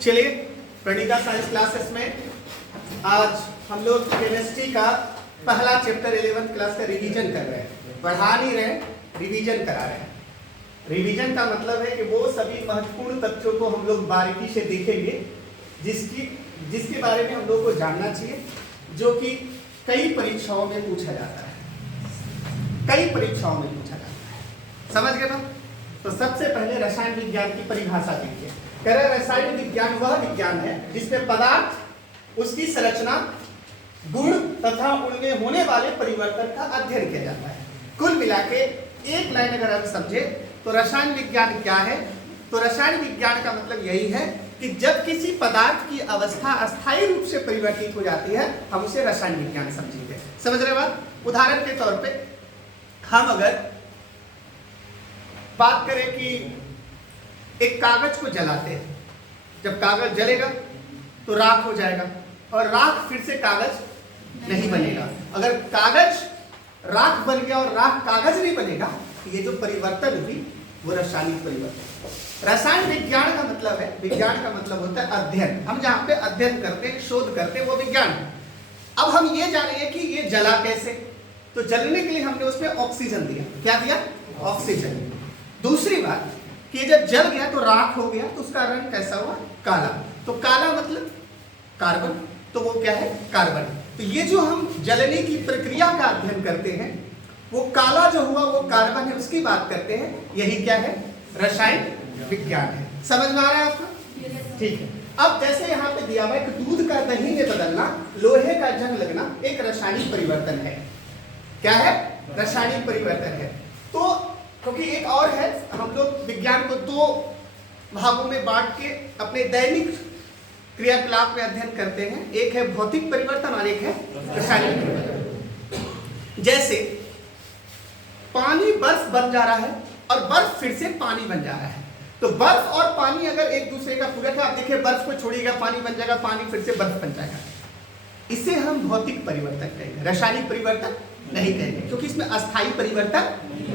चलिए प्रणिका science classes में आज हम लोग केमिस्ट्री का पहला चैप्टर 11th क्लास का रिवीजन कर रहे हैं। पढ़ा नहीं रहे, रिवीजन करा रहे हैं। रिवीजन का मतलब है कि वो सभी महत्वपूर्ण तथ्यों को हम लोग बारीकी से देखेंगे जिसके बारे में हम लोग को जानना चाहिए, जो कि कई परीक्षाओं में पूछा जाता है। कई परीक्षाओं में पूछा जाता है, समझ गए ना? तो सबसे पहले रसायन विज्ञान की परिभाषा देखिए। कह रहे रसायन विज्ञान वह विज्ञान है जिसमें पदार्थ, उसकी संरचना, गुण तथा उनमें होने वाले परिवर्तन का अध्ययन किया जाता है। कुल मिला के एक लाइन अगर हम समझे तो रसायन विज्ञान क्या है, तो रसायन विज्ञान का मतलब यही है कि जब किसी पदार्थ की अवस्था अस्थायी रूप से परिवर्तित हो जाती है, हम उसे रसायन विज्ञान समझेंगे। समझ रहे बात? उदाहरण के तौर पे हम अगर बात करें कि एक कागज को जलाते हैं, जब कागज जलेगा तो राख हो जाएगा और राख फिर से कागज नहीं बनेगा। अगर कागज राख बन गया और राख कागज नहीं बनेगा, ये जो परिवर्तन हुई वो रासायनिक परिवर्तन। रसायन विज्ञान का मतलब है, विज्ञान का मतलब होता है अध्ययन। हम जहाँ पे अध्ययन करते हैं, शोध करते हैं, वो विज्ञान है। अब हम ये जानेंगे कि ये जला कैसे, तो जलने के लिए हमने उसमें ऑक्सीजन दिया। क्या दिया? ऑक्सीजन। दूसरी बात कि जब जल गया तो राख हो गया, तो उसका रंग कैसा हुआ? काला। तो काला मतलब कार्बन, तो वो क्या है? कार्बन। तो ये जो हम जलने की प्रक्रिया का अध्ययन करते हैं, वो काला जो हुआ वो कार्बन है, उसकी बात करते हैं। यही क्या है? रसायन विज्ञान है। समझ में आ रहा है आपको? ठीक है। अब जैसे यहाँ पे दिया हुआ है कि दूध का दही में बदलना, लोहे का जंग लगना एक रासायनिक परिवर्तन है। क्या है? रासायनिक परिवर्तन है। तो क्योंकि एक और है, हम लोग विज्ञान को दो भागों में बांट के अपने दैनिक क्रियाकलाप में अध्ययन करते हैं। एक है भौतिक परिवर्तन और एक है रासायनिक परिवर्तन। जैसे पानी बर्फ बन जा रहा है और बर्फ फिर से पानी बन जा रहा है, तो बर्फ और पानी अगर एक दूसरे का पूरक है, आप देखिए बर्फ को छोड़िएगा पानी बन जाएगा, पानी फिर से बर्फ बन जाएगा। इसे हम भौतिक परिवर्तन कहेंगे, रासायनिक परिवर्तन नहीं कहेंगे, क्योंकि इसमें अस्थायी परिवर्तन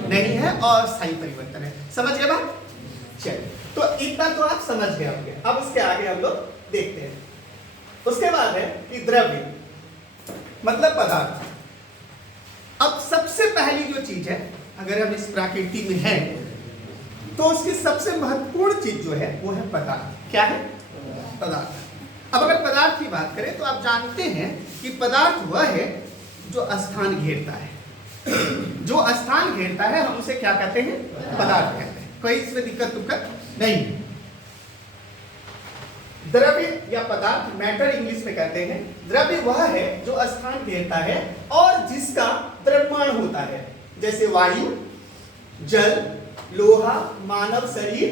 नहीं है और स्थायी परिवर्तन है। समझ गए बात? चलिए, तो इतना तो आप समझ गए होंगे। अब इसके आगे हम लोग देखते हैं। उसके बाद है कि द्रव्य मतलब पदार्थ। अब सबसे पहली जो चीज है, अगर हम इस प्रकृति में हैं, तो उसकी सबसे महत्वपूर्ण चीज जो है वो है पदार्थ। क्या है? पदार्थ। अब अगर पदार्थ की बात करें तो आप जानते हैं कि पदार्थ वह है जो स्थान घेरता है। जो स्थान घेरता है हम उसे क्या कहते हैं? पदार्थ कहते हैं। कोई इसमें दिक्कत नहीं। द्रव्य या पदार्थ, मैटर इंग्लिश में कहते हैं। द्रव्य वह है जो स्थान घेरता है और जिसका द्रव्यमान होता है, जैसे वायु, जल, लोहा, मानव शरीर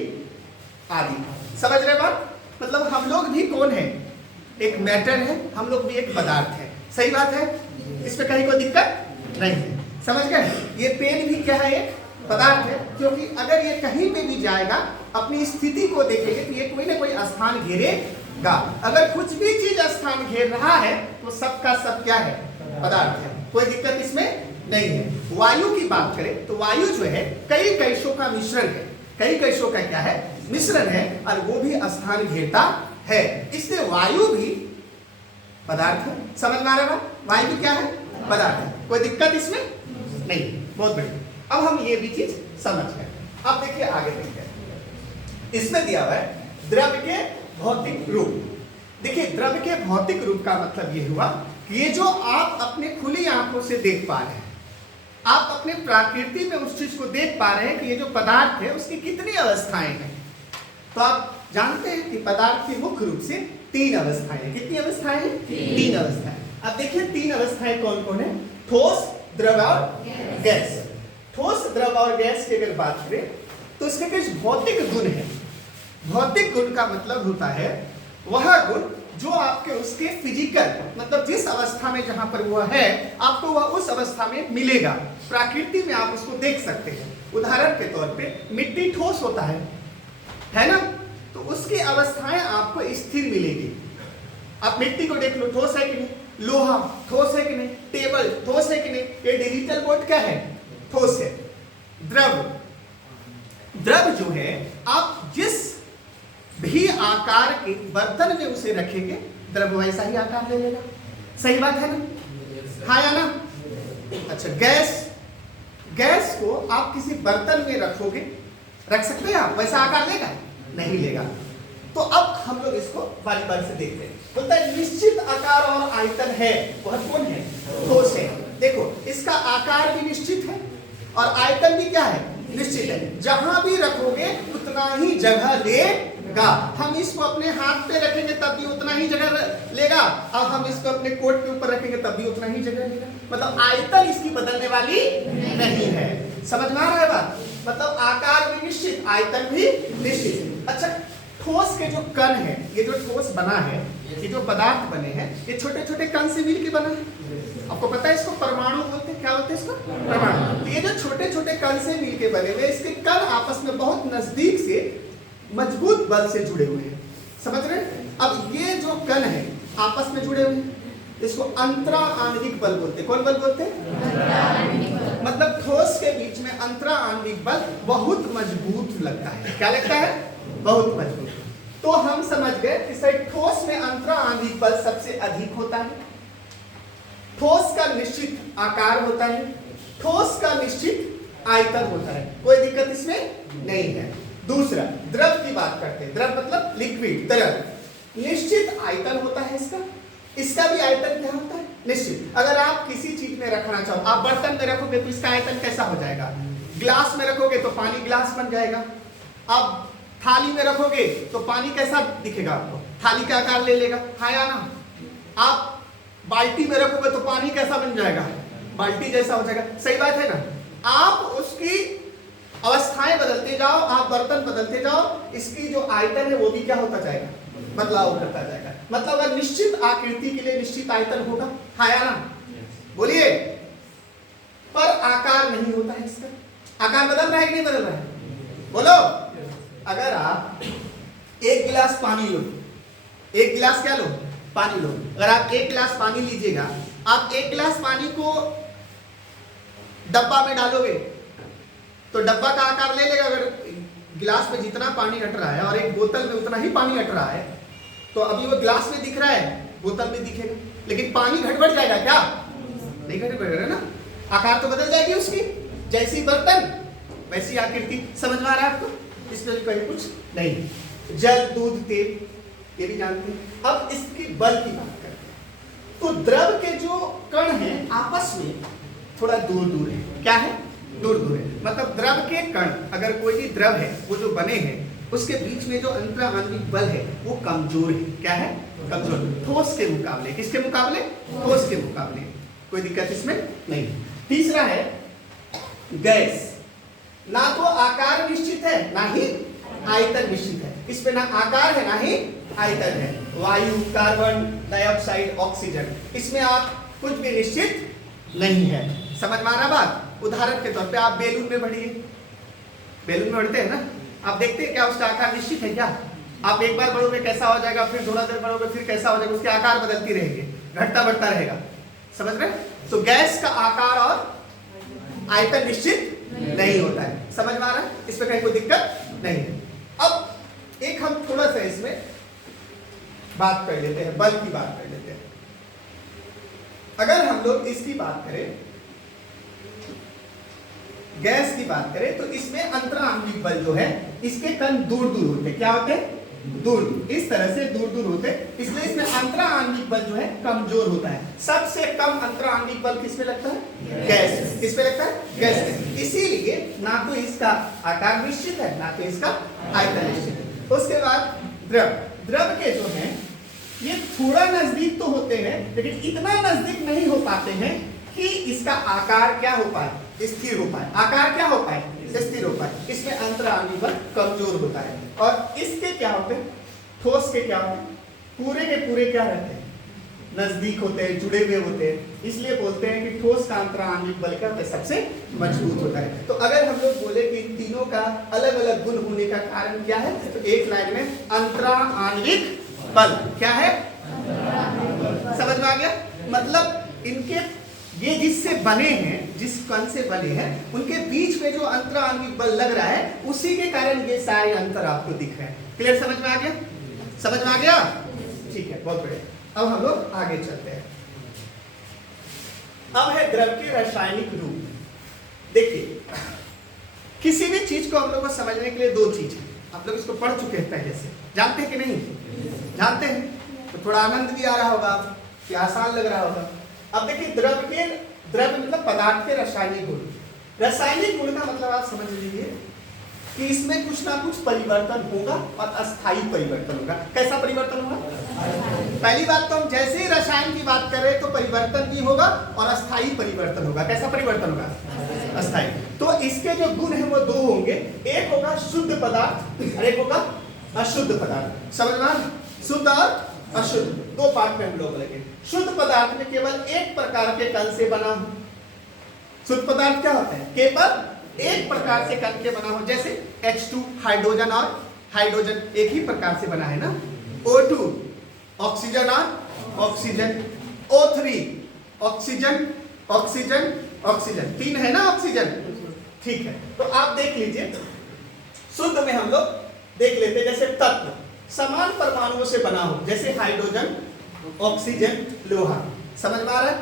आदि। समझ रहे बात? मतलब हम लोग भी कौन है? एक मैटर है, हम लोग भी एक पदार्थ है। सही बात है? इसमें कहीं कोई दिक्कत नहीं है। समझ गए? ये पेन भी क्या है? एक पदार्थ है, क्योंकि अगर ये कहीं पे भी जाएगा, अपनी स्थिति को देखेंगे तो ये कोई ना कोई स्थान घेरेगा। अगर कुछ भी चीज स्थान घेर रहा है तो सबका सब क्या है? पदार्थ है। कोई दिक्कत इसमें नहीं है। वायु की बात करें तो वायु जो है कई गैसों का मिश्रण है। कई गैसों का क्या है? मिश्रण है, और वो भी स्थान घेरता है, इसलिए वायु भी पदार्थ है। समझ में आ रहा है? वायु भी क्या है? पदार्थ है। कोई दिक्कत इसमें नहीं। बहुत बढ़िया। अब हम ये भी चीज समझ गए। अब देखिए आगे देखते हैं। इसमें दिया हुआ है द्रव्य के भौतिक रूप। देखिए द्रव्य के भौतिक रूप का मतलब ये हुआ कि ये जो आप अपने खुली आंखों से देख पा रहे हैं, आप अपने प्रकृति में उस चीज को देख पा रहे हैं कि ये जो पदार्थ है उसकी कितनी अवस्थाएं हैं। तो आप जानते हैं कि पदार्थ की मुख्य रूप से तीन अवस्थाएं हैं। कितनी अवस्थाएं हैं? तीन अवस्थाएं। अब देखिए तीन अवस्थाएं कौन कौन है? ठोस, द्रव और गैस। ठोस, द्रव और गैस की अगर बात करें तो इसके कुछ भौतिक गुण है। भौतिक गुण का मतलब होता है वह गुण जो आपके उसके फिजिकल, मतलब जिस अवस्था में जहां पर वह है, आपको वह उस अवस्था में मिलेगा। प्रकृति में आप उसको देख सकते हैं। उदाहरण के तौर पे मिट्टी ठोस होता है ना? तो उसकी अवस्थाएं आपको स्थिर मिलेगी। आप मिट्टी को देख लो, ठोस है कि नहीं? लोहा ठोस है कि नहीं? टेबल ठोस है कि नहीं? ये डिजिटल बोर्ड क्या है? ठोस है। द्रव जो है, आप जिस भी आकार के बर्तन में उसे रखेंगे द्रव वैसा ही आकार ले लेगा। सही बात है ना? हाँ या ना? अच्छा, गैस को आप किसी बर्तन में रखोगे, रख सकते हैं आप, वैसा आकार लेगा? नहीं लेगा। तो अब हम लोग इसको बारी बारी से देखते हैं। बोलता है निश्चित आकार और आयतन है, वह कौन है? ठोस है। देखो, इसका आकार भी निश्चित है और आयतन भी क्या है? निश्चित है। जहां भी रखोगे उतना ही जगह लेगा। हम इसको अपने हाथ पे रखेंगे तब भी उतना ही जगह लेगा, और हम इसको अपने कोट के ऊपर रखेंगे तब भी उतना ही जगह लेगा। मतलब आयतन इसकी बदलने वाली नहीं है। समझ में आ रहा है बात? मतलब आकार भी निश्चित, आयतन भी निश्चित। अच्छा, ठोस के जो कण है, ये जो ठोस बना है, ये जो पदार्थ बने हैं, ये छोटे छोटे कण से मिलकर बना है। आपको पता है इसको परमाणु बोलते हैं। क्या बोलते हैं इसको? परमाणु। तो ये जो छोटे छोटे कण से मिलकर बने हुए, इसके कण आपस में बहुत नजदीक से मजबूत बल से जुड़े हुए हैं। समझ रहे हैं? अब ये जो कण है आपस में जुड़े हुए हैं, इसको अंतरा आणविक बल बोलते हैं। कौन बल बोलते हैं? मतलब ठोस के बीच में अंतरा आणविक बल बहुत मजबूत लगता है। क्या लगता है? बहुत मजबूत। तो हम समझ गए कि सर ठोस में अंतरा आणविक बल सबसे अधिक होता है। ठोस का निश्चित आकार होता है, ठोस का निश्चित आयतन होता है। कोई दिक्कत इसमें नहीं है। दूसरा, द्रव की बात करते हैं। द्रव मतलब लिक्विड, द्रव। निश्चित आयतन होता है इसका। इसका भी आयतन क्या होता है? निश्चित। अगर आप किसी चीज में रखना चाहो, आप बर्तन में रखोगे तो इसका आयतन कैसा हो जाएगा? ग्लास में रखोगे तो पानी ग्लास बन जाएगा। अब थाली में रखोगे तो पानी कैसा दिखेगा आपको? थाली का आकार ले लेगा। हाँ या ना? आप बाल्टी में रखोगे तो पानी कैसा बन जाएगा? बाल्टी जैसा हो जाएगा। सही बात है ना? आप उसकी अवस्थाएं बदलते जाओ, आप बर्तन बदलते जाओ, इसकी जो आयतन है वो भी क्या होता जाएगा? बदलाव करता जाएगा। मतलब अगर निश्चित आकृति के लिए निश्चित आयतन होगा। हाँ या ना? बोलिए। पर आकार नहीं होता है इसका। आकार बदल रहा है कि नहीं बदल रहा है? बोलो। अगर आप एक गिलास पानी लो, एक गिलास क्या लो? पानी लो। अगर आप एक गिलास पानी लीजिएगा, आप एक गिलास पानी को डब्बा में डालोगे तो डब्बा का आकार ले लेगा। अगर गिलास में जितना पानी हट रहा है और एक बोतल में उतना ही पानी हट रहा है, तो अभी वो गिलास में दिख रहा है, बोतल में दिखेगा, लेकिन पानी घट बढ़ जाएगा क्या? नहीं घट बढ़ेगा ना। आकार तो बदल जाएगी उसकी। जैसी बर्तन वैसी आकृति। समझ में आ रहा है आपको? इसमें कहीं कुछ नहीं। जल, दूध, तेल, ये भी जानते हैं। अब इसकी बल की बात करते हैं। तो द्रव के जो कण हैं आपस में थोड़ा दूर दूर है। क्या है? दूर दूर है। मतलब द्रव के कण, अगर कोई भी द्रव है, वो जो बने हैं, उसके बीच में जो अंतरा आणविक बल है वो कमजोर है। क्या है? कमजोर। ठोस के मुकाबले। किसके मुकाबले? ठोस के मुकाबले। कोई दिक्कत इसमें नहीं। तीसरा है गैस। ना तो आकार निश्चित है, ना ही आयतन निश्चित है। इसमें ना आकार है, ना ही आयतन है। वायु, कार्बन डाइऑक्साइड, ऑक्सीजन, इसमें आप कुछ भी निश्चित नहीं है। समझ में आ रहा बात? उदाहरण के तौर पे आप बेलून में बढ़िए। बेलून में बढ़ते हैं ना, आप देखते हैं क्या उसका आकार निश्चित है? क्या आप एक बार बढ़ोगे कैसा हो जाएगा, फिर थोड़ा देर बढ़ोगे फिर कैसा हो जाएगा, उसके आकार बदलती रहेंगे, घटता बढ़ता रहेगा। समझ रहे? तो गैस का आकार और आयतन निश्चित नहीं होता है। समझ में आ रहा है? इसमें कहीं कोई दिक्कत नहीं है। अब एक हम थोड़ा सा इसमें बात कर लेते हैं, बल की बात कर लेते हैं। अगर हम लोग इसकी बात करें, गैस की बात करें, तो इसमें अंतरा आणविक बल जो है, इसके कण दूर दूर होते हैं। क्या होते हैं? दूर दूर। इस तरह से दूर दूर होते हैं, इसलिए इसमें अंतरा आणविक बल जो है कमजोर होता है। सबसे कम अंतरा आणविक बल किसमें लगता है? गैस। किसमें लगता है? गैस में। इसीलिए ना तो इसका आकार निश्चित है, ना तो इसका आयतन निश्चित है। उसके बाद द्रव। द्रव के जो है ये थोड़ा नजदीक तो होते हैं, लेकिन इतना नजदीक नहीं हो पाते हैं कि इसका आकार क्या हो पाए? स्थिर हो पाए। आकार क्या हो पाए? स्थिर हो पाए। इसमें अंतरा आणविक बल कमजोर होता है। और इसके क्या होते हैं? ठोस के क्या होते हैं? पूरे के पूरे क्या रहते हैं? नजदीक होते हैं, जुड़े हुए होते हैं। इसलिए बोलते हैं कि ठोस का अंतरा आणविक बल क्या होता है? सबसे मजबूत होता है। तो अगर हम लोग बोले कि इन तीनों का अलग अलग गुण होने का कारण क्या है, तो एक लाइन में अंतरा आणविक बल क्या है? समझ में आ गया? मतलब इनके ये जिससे बने हैं, जिस कण से बने हैं, उनके बीच में जो अंतरा आणविक बल लग रहा है, उसी के कारण ये सारे अंतर आपको दिख रहे हैं। क्लियर? समझ में आ गया? समझ में आ गया? ठीक है, बहुत बढ़िया। अब हम लोग आगे चलते हैं। अब है द्रव के रासायनिक रूप। देखिए, किसी भी चीज को हम लोग को समझने के लिए दो चीज है। आप लोग इसको पढ़ चुके हैं पहले से, जानते हैं कि नहीं? जानते हैं, तो थोड़ा आनंद भी आ रहा होगा, कि आसान लग रहा होगा। अब देखिए, द्रव मतलब पदार्थ के रासायनिक गुण। रासायनिक गुण का मतलब आप समझ लीजिए कि इसमें कुछ ना कुछ परिवर्तन होगा और अस्थायी परिवर्तन होगा। कैसा परिवर्तन होगा? पहली बात तो हम जैसे ही रसायन की बात कर रहे हैं तो परिवर्तन भी होगा और अस्थायी परिवर्तन होगा। कैसा परिवर्तन होगा? अस्थायी। तो इसके जो गुण है वो दो होंगे, एक होगा शुद्ध पदार्थ और एक होगा अशुद्ध पदार्थ। समझ में? शुद्ध और अशुद्ध, दो पार्ट में हम लोग लेंगे। शुद्ध पदार्थ में केवल एक प्रकार के कण से बना हो। शुद्ध पदार्थ क्या होता है? केवल एक प्रकार से कण के बना हो, जैसे H2 हाइड्रोजन और हाइड्रोजन एक ही प्रकार से बना है ना। O2 ऑक्सीजन और oxygen, O3 oxygen oxygen oxygen, तीन है ना ऑक्सीजन। ठीक है, तो आप देख लीजिए, शुद्ध में हम लोग देख लेते हैं, जैसे तत्व समान परमाणुओं से बना हो, जैसे हाइड्रोजन ऑक्सीजन लोहा। समझ में आ रहा है?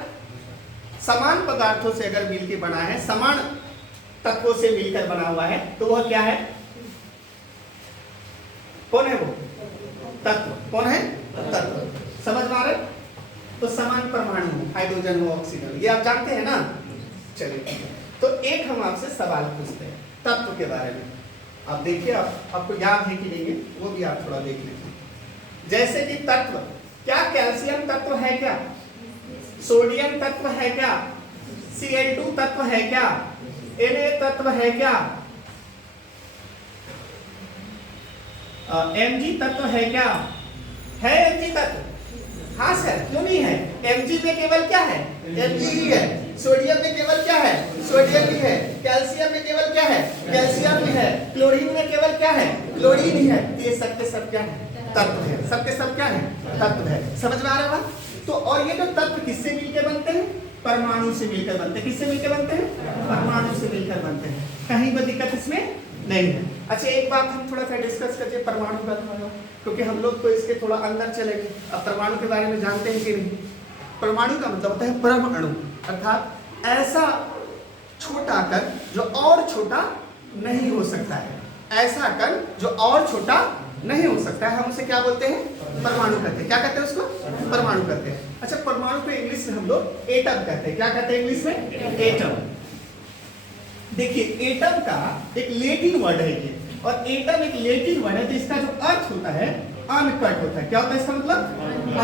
समान पदार्थों से अगर मिलकर बना है, समान तत्वों से मिलकर बना हुआ है, तो वह क्या है? कौन है वो? तत्व। कौन है? तत्व। समझ में आ रहा है? तो समान परमाणु, हाइड्रोजन हो ऑक्सीजन, ये आप जानते हैं ना। चलिए, तो एक हम आपसे सवाल पूछते हैं तत्व के बारे में। आप देखिए, आपको याद है कि नहीं है, वो भी आप थोड़ा देख लीजिए। जैसे कि तत्व, क्या कैल्शियम तत्व है क्या? सोडियम तत्व है क्या? Cl2 तत्व है क्या? Na तत्व है क्या? Mg तत्व है क्या? है Mg तत्व? हाँ सर, क्यों नहीं है? Mg में केवल क्या है? Mg ही है। सोडियम में केवल क्या है? सोडियम ही है। कैल्शियम में केवल क्या है? कैल्शियम ही है। क्लोरीन में केवल क्या है? क्लोरीन ही है। ये सब के सब क्या है? तत्व है। सब के सब क्या है? तत्व है। समझ में आ रहा है? तो और ये जो तत्व किससे मिलकर बनते हैं? परमाणु से मिलकर बनते हैं। किससे मिलकर बनते हैं? परमाणु से मिलकर बनते हैं। कहीं कोई दिक्कत इसमें नहीं है। अच्छा, एक बात हम थोड़ा सा डिस्कस करते हैं परमाणु का थोड़ा, क्योंकि हम लोग तो इसके थोड़ा अंदर चलेंगे। अब परमाणु के बारे में जानते हैं कि नहीं? परमाणु का मतलब होता है परमाणु, अर्थात ऐसा छोटा कण जो और छोटा नहीं हो सकता है। ऐसा कण जो और छोटा नहीं हो सकता है, हम उसे क्या बोलते हैं? परमाणु कहते हैं। क्या कहते हैं उसको? परमाणु कहते हैं। अच्छा, परमाणु को इंग्लिश में हम लोग एटम कहते हैं। क्या कहते हैं इंग्लिश में? एटम। देखिए, एटम का एक लैटिन वर्ड है ये, और एटम एक लैटिन वर्ड है, तो इसका जो अर्थ होता है अनकट होता है। क्या होता है इसका मतलब?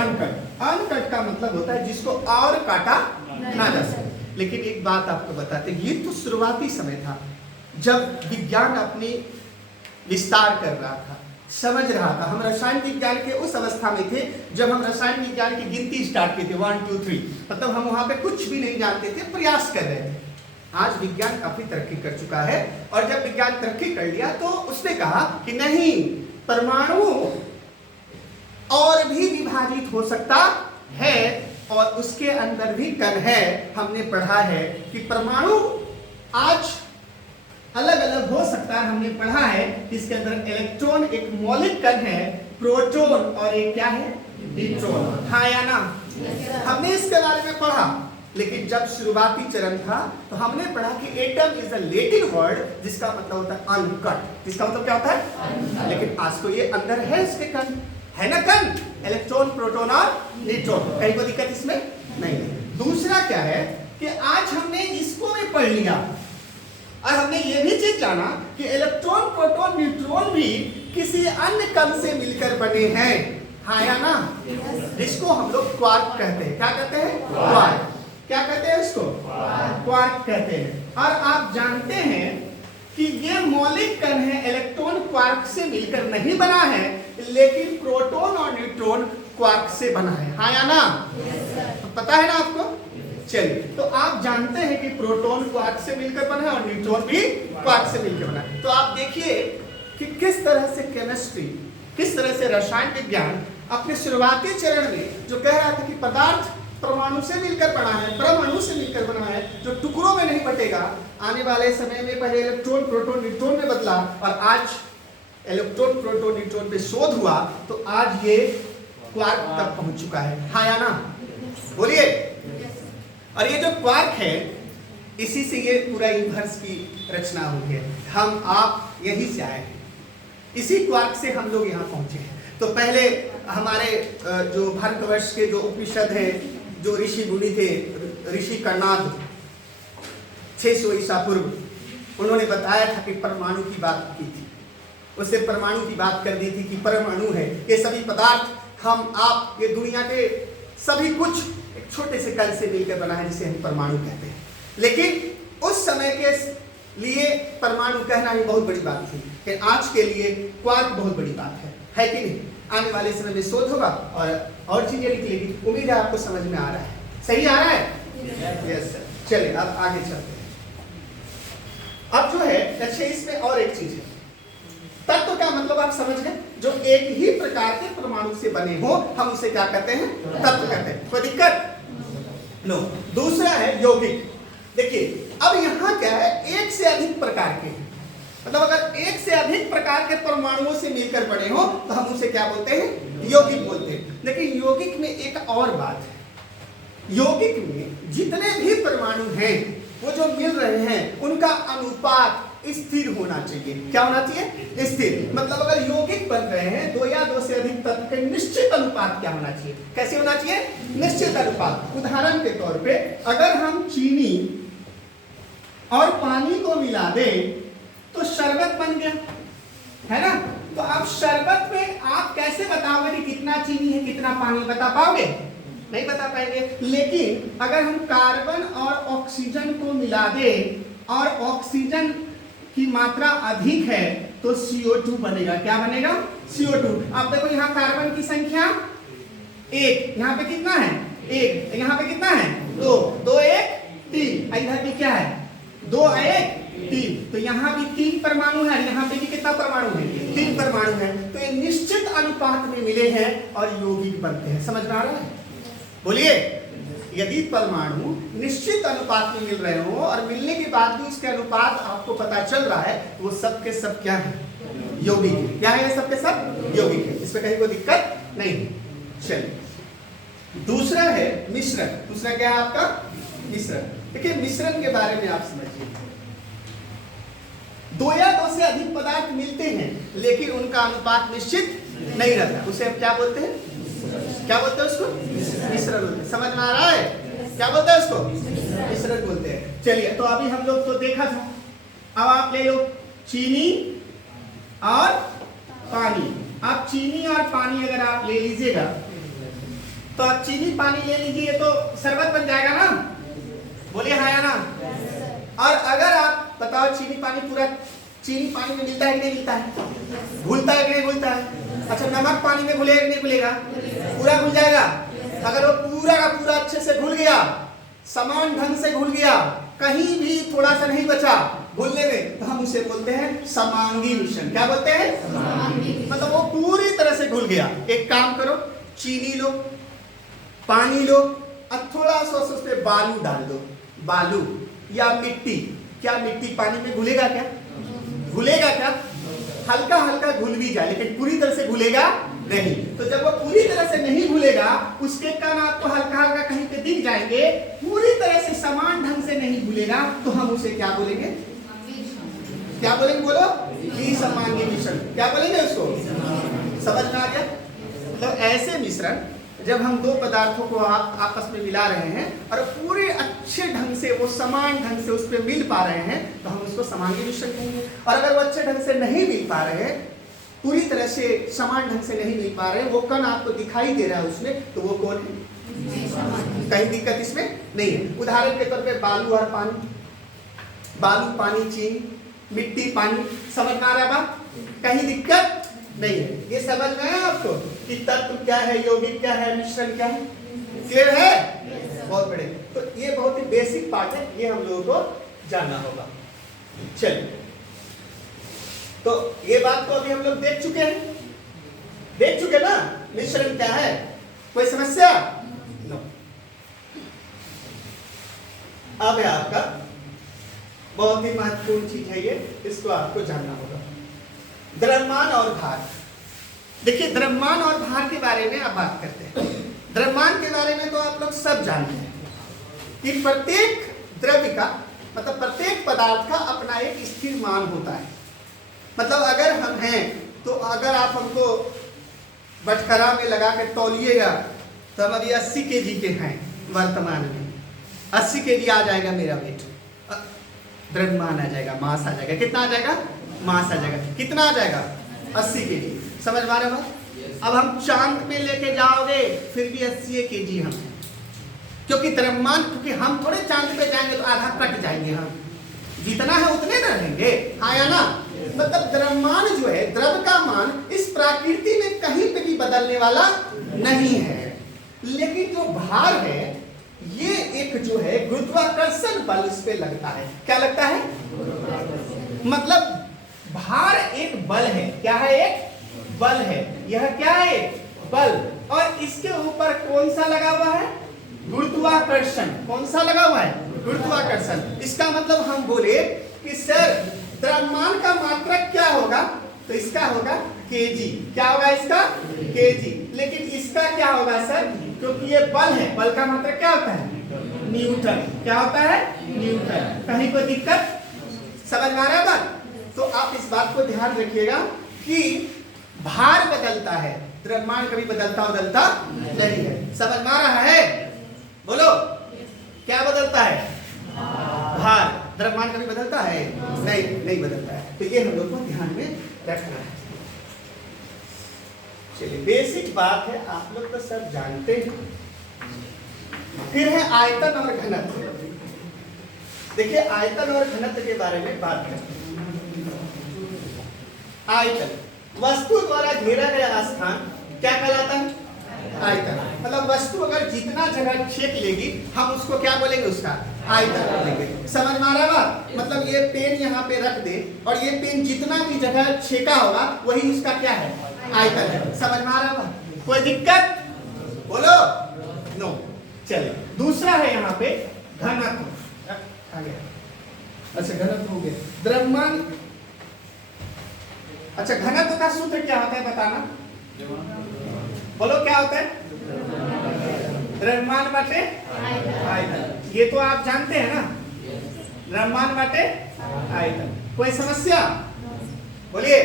अनकट। अनकट का मतलब होता है जिसको और काटा ना जा सके। लेकिन एक बात आपको बताते हैं, ये तो शुरुआती समय था जब विज्ञान अपनी विस्तार कर रहा था, समझ रहा था। हम रसायन विज्ञान के उस अवस्था में थे जब हम रसायन विज्ञान की गिनती स्टार्ट की थी, 1 2 3, मतलब हम वहां पे कुछ भी नहीं जानते थे, प्रयास कर रहे थे। आज विज्ञान काफी तरक्की कर चुका है, और जब विज्ञान तरक्की कर लिया तो उसने कहा कि नहीं, परमाणु और भी विभाजित हो सकता है और उसके अंदर भी कण है। हमने पढ़ा है कि परमाणु आज अलग अलग हो सकता है। हमने पढ़ा है कि इसके अंदर इलेक्ट्रॉन एक मौलिक कण है, प्रोटॉन, और एक क्या है? न्यूट्रॉन। हाँ या ना? हमने इसके बारे में पढ़ा। लेकिन जब शुरुआती चरण था तो हमने पढ़ा कि atom is a Latin word जिसका मतलब होता है अनकट। जिसका मतलब क्या होता है? लेकिन आज तो ये अंदर है, इसके कण है ना, कण इलेक्ट्रॉन, प्रोटॉन और न्यूट्रॉन। कहीं कोई दिक्कत इसमें नहीं है। दूसरा क्या है कि आज हमने इसको भी पढ़ लिया और हमने ये भी चीज जाना कि इलेक्ट्रॉन, प्रोटॉन, न्यूट्रॉन भी किसी अन्य कण से मिलकर बने हैं। हाँ या ना? जिसको हम लोग क्वार्क कहते हैं। क्या कहते हैं? क्वार्क। क्या कहते हैं इसको? क्वार्क कहते हैं। और आप जानते हैं कि ये मौलिक कण है, इलेक्ट्रॉन क्वार्क से मिलकर नहीं बना है, लेकिन प्रोटॉन और न्यूट्रॉन क्वार्क से बना है। हाँ या ना? पता है ना आपको? चलिए, तो आप जानते हैं कि प्रोटॉन क्वार्क से मिलकर बना है और न्यूट्रॉन भी क्वार्क से मिलकर बना है। तो आप देखिए कि किस तरह से केमिस्ट्री, किस तरह से रसायन विज्ञान अपने शुरुआती चरण में जो कह रहा था कि पदार्थ परमाणु से मिलकर बना है, परमाणु से मिलकर बना है, जो टुकड़ों में नहीं बटेगा, आने वाले समय में पहले इलेक्ट्रॉन, प्रोटॉन, न्यूट्रॉन में बदला, और आज इलेक्ट्रॉन प्रोटॉन न्यूट्रॉन पे शोध हुआ तो आज ये क्वार्क तक पहुंच चुका है। हाँ या ना, बोलिए। और ये जो क्वार्क है, इसी से ये पूरा यूनिवर्स की रचना हुई है। हम आप यहीं से आए हैं, इसी क्वार्क से हम लोग यहाँ पहुंचे हैं। तो पहले हमारे जो भारतवर्ष के जो उपनिषद है, जो ऋषि मुनि थे, ऋषि कर्णाद 600 ईसा पूर्व, उन्होंने बताया था कि परमाणु की बात की थी। उससे परमाणु की बात कर दी थी कि परमाणु है ये सभी पदार्थ, हम आप, ये दुनिया के सभी कुछ एक छोटे से कण से मिलकर बना है, जिसे हम परमाणु कहते हैं। लेकिन उस समय के लिए परमाणु कहना ही बहुत बड़ी बात थी, कि आज के लिए क्वार्क बहुत बड़ी बात है कि नहीं? आने वाले समय में शोध होगा और चीजें निकलेगी। उम्मीद है आपको समझ में आ रहा है, सही आ रहा है? Yes sir. चलिए अब आगे चलते हैं। अब जो है अच्छा, इसमें और एक चीज है, तत्व का मतलब आप समझ गए, जो एक ही प्रकार के परमाणु से बने हो, हम उसे क्या कहते हैं? तत्व कहते हैं। कोई दिक्कत? नो। दूसरा है यौगिक। देखिए अब यहाँ क्या है, एक से अधिक प्रकार के, मतलब अगर एक से अधिक प्रकार के परमाणुओं से मिलकर बने हो तो हम उसे क्या बोलते हैं? यौगिक बोलते हैं। लेकिन यौगिक में एक और बात है, यौगिक में जितने भी परमाणु हैं वो जो मिल रहे हैं उनका अनुपात स्थिर होना चाहिए। क्या होना चाहिए? स्थिर। मतलब अगर यौगिक बन रहे हैं, दो या दो से अधिक तत्व के निश्चित अनुपात क्या होना चाहिए? कैसे होना चाहिए? निश्चित अनुपात। उदाहरण के तौर पे अगर हम चीनी और पानी को मिला दें तो शरबत बन गया, है ना? तो आप शरबत में आप कैसे बताओगे कि कितना चीनी है कितना पानी? बता पाओगे? नहीं बता पाएंगे। लेकिन अगर हम कार्बन और ऑक्सीजन को मिला दें और ऑक्सीजन की मात्रा अधिक है तो CO2 बनेगा। क्या बनेगा? CO2। आप देखो यहाँ कार्बन की संख्या 1, यहाँ पे कितना है? 1, यहाँ पे कितना है? 2, 2 1 3, इधर भी क्या है? 2 1 3, तो यहाँ भी 3 परमाणु है, यहाँ पे भी कितना परमाणु है? 3 परमाणु है। तो ये निश्चित अनुपात में मिले हैं और यौगिक बनते हैं। समझ में आ रहा है? बोलिए। यदि परमाणु निश्चित अनुपात में मिल रहे हो और मिलने के बाद भी उसके अनुपात आपको पता चल रहा है, तो वो सब के सब क्या है? यौगिक है। क्या है? सब के सब यौगिक है। इसमें कहीं कोई दिक्कत नहीं है। चलिए दूसरा है मिश्रण। दूसरा क्या है आपका? मिश्रण। देखिए मिश्रण के बारे में आप समझिए, दो या दो से अधिक पदार्थ मिलते हैं लेकिन उनका अनुपात निश्चित नहीं रहता, उसे हम क्या बोलते हैं? क्या बोलते हैं उसको? मिश्रण बोलते हैं। समझ में आ रहा है? क्या बोलते हैं उसको? मिश्रण बोलते हैं। चलिए तो अभी हम लोग तो देखा था, अब आप ले लो चीनी और पानी। आप चीनी और पानी अगर आप ले लीजिएगा तो आप चीनी पानी ले लीजिए तो शरबत बन जाएगा ना? बोलिए हाँ या ना? और अगर आप बताओ चीनी पानी पूरा चीनी पानी में मिलता है कि नहीं मिलता है? घुलता है कि नहीं घुलता है? अच्छा नमक पानी में घुलेगा कि नहीं घुलेगा? पूरा घुल जाएगा। अगर वो पूरा का पूरा अच्छे से घुल गया, समान ढंग से घुल गया, कहीं भी थोड़ा सा नहीं बचा घुलने में, तो हम उसे बोलते हैं समांगी मिश्रण। क्या बोलते हैं? मतलब वो पूरी तरह से घुल गया। एक काम करो, चीनी लो, पानी लो और थोड़ा सा उस पे बालू डाल दो, बालू या मिट्टी। क्या मिट्टी पानी में घुलेगा? क्या घुलेगा? क्या हल्का हल्का घुल भी जाए लेकिन पूरी तरह से घुलेगा नहीं। तो जब वो पूरी तरह से नहीं घुलेगा, उसके कण आपको हल्का हल्का कहीं पे दिख जाएंगे, पूरी तरह से समान ढंग से नहीं घुलेगा, तो हम उसे क्या बोलेंगे? क्या बोलेंगे? बोलो। विसमांगी मिश्रण। क्या बोलेंगे उसको? समझ में आ गया? मतलब ऐसे मिश्रण जब हम दो पदार्थों को आपस में मिला रहे हैं और पूरे अच्छे ढंग से वो समान ढंग से उस पर मिल पा रहे हैं, तो हम उसको समांगी मिश्रण कहेंगे। और अगर वो अच्छे ढंग से नहीं मिल पा रहे हैं, पूरी तरह से समान ढंग से नहीं मिल पा रहे, वो कण आपको दिखाई दे रहा है उसमें, तो वो कौन है? कहीं दिक्कत इसमें नहीं है। उदाहरण के तौर पे बालू और पानी, बालू पानी चीनी, मिट्टी पानी। समझ में आ रहा है बात? कहीं दिक्कत नहीं है। ये समझ में आया आपको कि तत्व क्या है, यौगिक क्या है, मिश्रण क्या है? क्लियर है? बहुत बड़े। तो ये बहुत ही बेसिक पार्ट है, ये हम लोगों को जानना होगा। चलिए तो ये बात तो अभी हम लोग देख चुके हैं, देख चुके ना मिश्रण क्या है? कोई समस्या? नो। अब है आपका बहुत ही महत्वपूर्ण चीज है ये, इसको आपको जानना होगा। द्रव्यमान और भार। देखिए द्रव्यमान और भार के बारे में आप बात करते हैं। द्रव्यमान के बारे में तो आप लोग सब जानते हैं कि प्रत्येक द्रव्य का मतलब प्रत्येक पदार्थ का अपना एक स्थिर मान होता है। मतलब अगर हम हैं तो अगर आप हमको बटखरा में लगा के तौलिएगा तो हम अभी 80 kg के हैं वर्तमान में, 80 kg आ जाएगा मेरा वेट, द्रव्यमान आ जाएगा, मास आ जाएगा। कितना आ जाएगा? मास आ जाएगा। कितना आ जाएगा? 80 kg। समझ पा रहे हो? अब हम चांद पे लेके जाओगे फिर भी 80 kg हम, क्योंकि द्रव्यमान, क्योंकि हम थोड़े चांद पे जाएंगे तो आधा कट जाएंगे, हम जितना है उतने न रहेंगे, हाँ या ना? मतलब द्रव्यमान जो है, द्रव्य का मान इस प्रकृति में कहीं पे भी बदलने वाला नहीं है। लेकिन जो भार है ये एक जो है गुरुत्वाकर्षण बल इस पे लगता है। क्या लगता है? मतलब भार एक बल है। क्या है? एक बल है। यह क्या है? बल। और इसके ऊपर कौन सा लगा हुआ है? गुरुत्वाकर्षण। कौन सा लगा हुआ है? गुरुत्वाकर्षण। इसका मतलब हम बोले कि सर द्रव्यमान का मात्रक क्या होगा, तो इसका होगा केजी। क्या होगा इसका? केजी। लेकिन इसका क्या होगा सर? क्योंकि ये बल है, बल का मात्रक क्या होता है? न्यूटन। क्या होता है? न्यूटन। कहीं कोई दिक्कत? समझ में आ रहा है बात? तो आप इस बात को ध्यान रखिएगा कि भार बदलता है, द्रव्यमान कभी बदलता नहीं है। समझ में आ रहा है? बोलो, क्या बदलता है? भार। द्रव्यमान कभी बदलता है? नहीं बदलता है। तो ये हम लोग को ध्यान में रखना है। चलिए, बेसिक बात है, आप लोग तो सब जानते हैं। फिर है आयतन और घनत्व। देखिए आयतन और घनत्व के बारे में बात करते हैं। आयतन, वस्तु द्वारा घेरा गया स्थान क्या कहलाता है? आयतन। मतलब वस्तु अगर जितना जगह छेद लेगी हम उसको क्या बोलेंगे? उसका आयतन बोलेंगे। समझ में आ रहा है बात? मतलब ये पेन यहाँ पे रख दे और ये पेन जितना भी जगह छेका होगा वही उसका क्या है? आयतन है। समझ में आ रहा है? कोई दिक्कत? बोलो। नो। चलिए, दूसरा है यहाँ पे घनत्व। अच्छा, घनत्व हो गया। द्रव्यमान। अच्छा, घनत्व का सूत्र क्या होता है बताना? बोलो, क्या होता है? द्रव्यमान बटे आयतन। ये तो आप जानते हैं ना, द्रव्यमान बटे आयतन। कोई समस्या? बोलिए।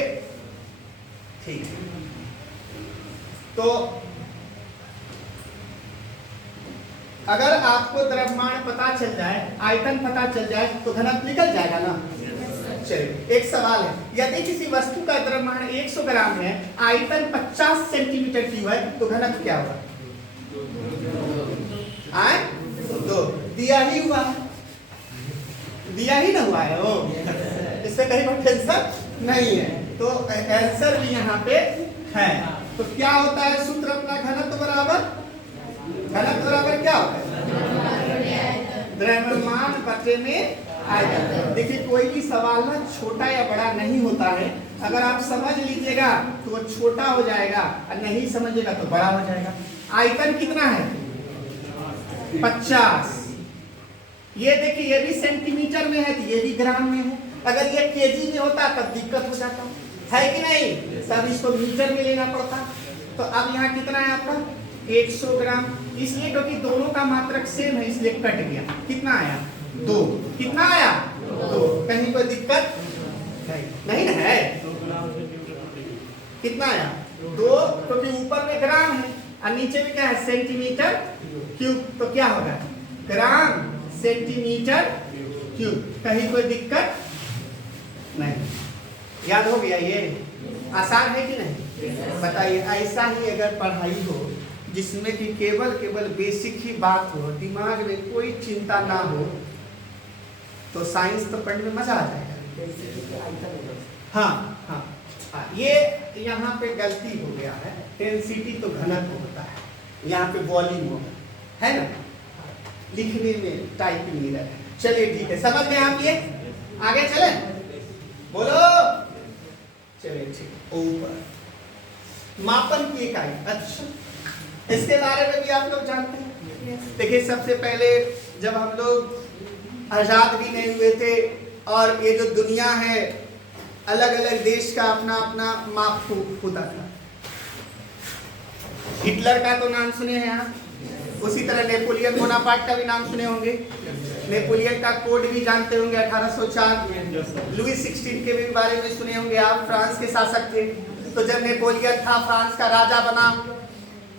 ठीक। तो अगर आपको द्रव्यमान पता चल जाए, आयतन पता चल जाए तो घनत्व निकल जाएगा ना? चलिए, एक सवाल है, यदि किसी वस्तु का द्रव्यमान 100 ग्राम है, आयतन 50 सेंटीमीटर क्यूब है, तो घनत्व क्या होगा? आए? दो। दिया ही हुआ है, दिया ही ना हुआ है वो, इससे कहीं पर टेंशन नहीं है। तो आंसर भी यहाँ पे है। तो क्या होता है सूत्र अपना? घनत्व बराबर क्या होता है? द्रव्यमान बटे में आयतन। देखिए कोई भी सवाल ना छोटा या बड़ा नहीं होता है। अगर आप समझ लीजिएगा तो वो छोटा हो जाएगा और नहीं समझिएगा तो बड़ा हो जाएगा। आयतन कितना है? 50। ये देखिए, ये भी सेंटीमीटर में है तो ये भी ग्राम में है। अगर ये केजी में होता तब दिक्कत हो जाता है कि नहीं? सब इसको मीटर में लेना पड़ता। तो अब यहाँ कितना है आपका? 100 ग्राम। इसलिए क्योंकि दोनों का मात्रक सेम है इसलिए कट गया। कितना आया? 2। कितना आया? 2। कहीं कोई दिक्कत नहीं है? कितना आया? 2, क्योंकि ऊपर में ग्राम है और नीचे में क्या है? Centimetre cube. तो क्या होगा? Gram centimetre cube. कहीं कोई दिक्कत नहीं? याद हो गया? ये आसान है कि नहीं? बताइए। ऐसा ही अगर पढ़ाई हो जिसमें कि केवल बेसिक ही बात हो, दिमाग में कोई चिंता ना हो, तो साइंस तो पढ़ने में मजा आ जाएगा। हाँ, ये यहाँ पे गलती हो गया है। डेंसिटी तो घनत्व होता है, यहाँ पे वॉल्यूम होगा, है ना? लिखने में टाइपिंग एरर है। चलिए ठीक है, समझ गए आप? ये आगे चले, बोलो। चलिए ठीक। ऊपर मापन की इकाई। अच्छा, इसके बारे में भी आप लोग जानते हैं। देखिए सबसे पहले जब हम लोग आजाद भी नहीं हुए थे और ये जो दुनिया है अलग अलग देश का अपना अपना माप होता था। हिटलर का तो नाम सुने हैं आप, उसी तरह नेपोलियन बोनापार्ट का भी नाम सुने होंगे। नेपोलियन का कोड भी जानते होंगे 1804। लुई 16 के भी बारे में सुने होंगे आप, फ्रांस के शासक थे। तो जब नेपोलियन था फ्रांस का राजा बना,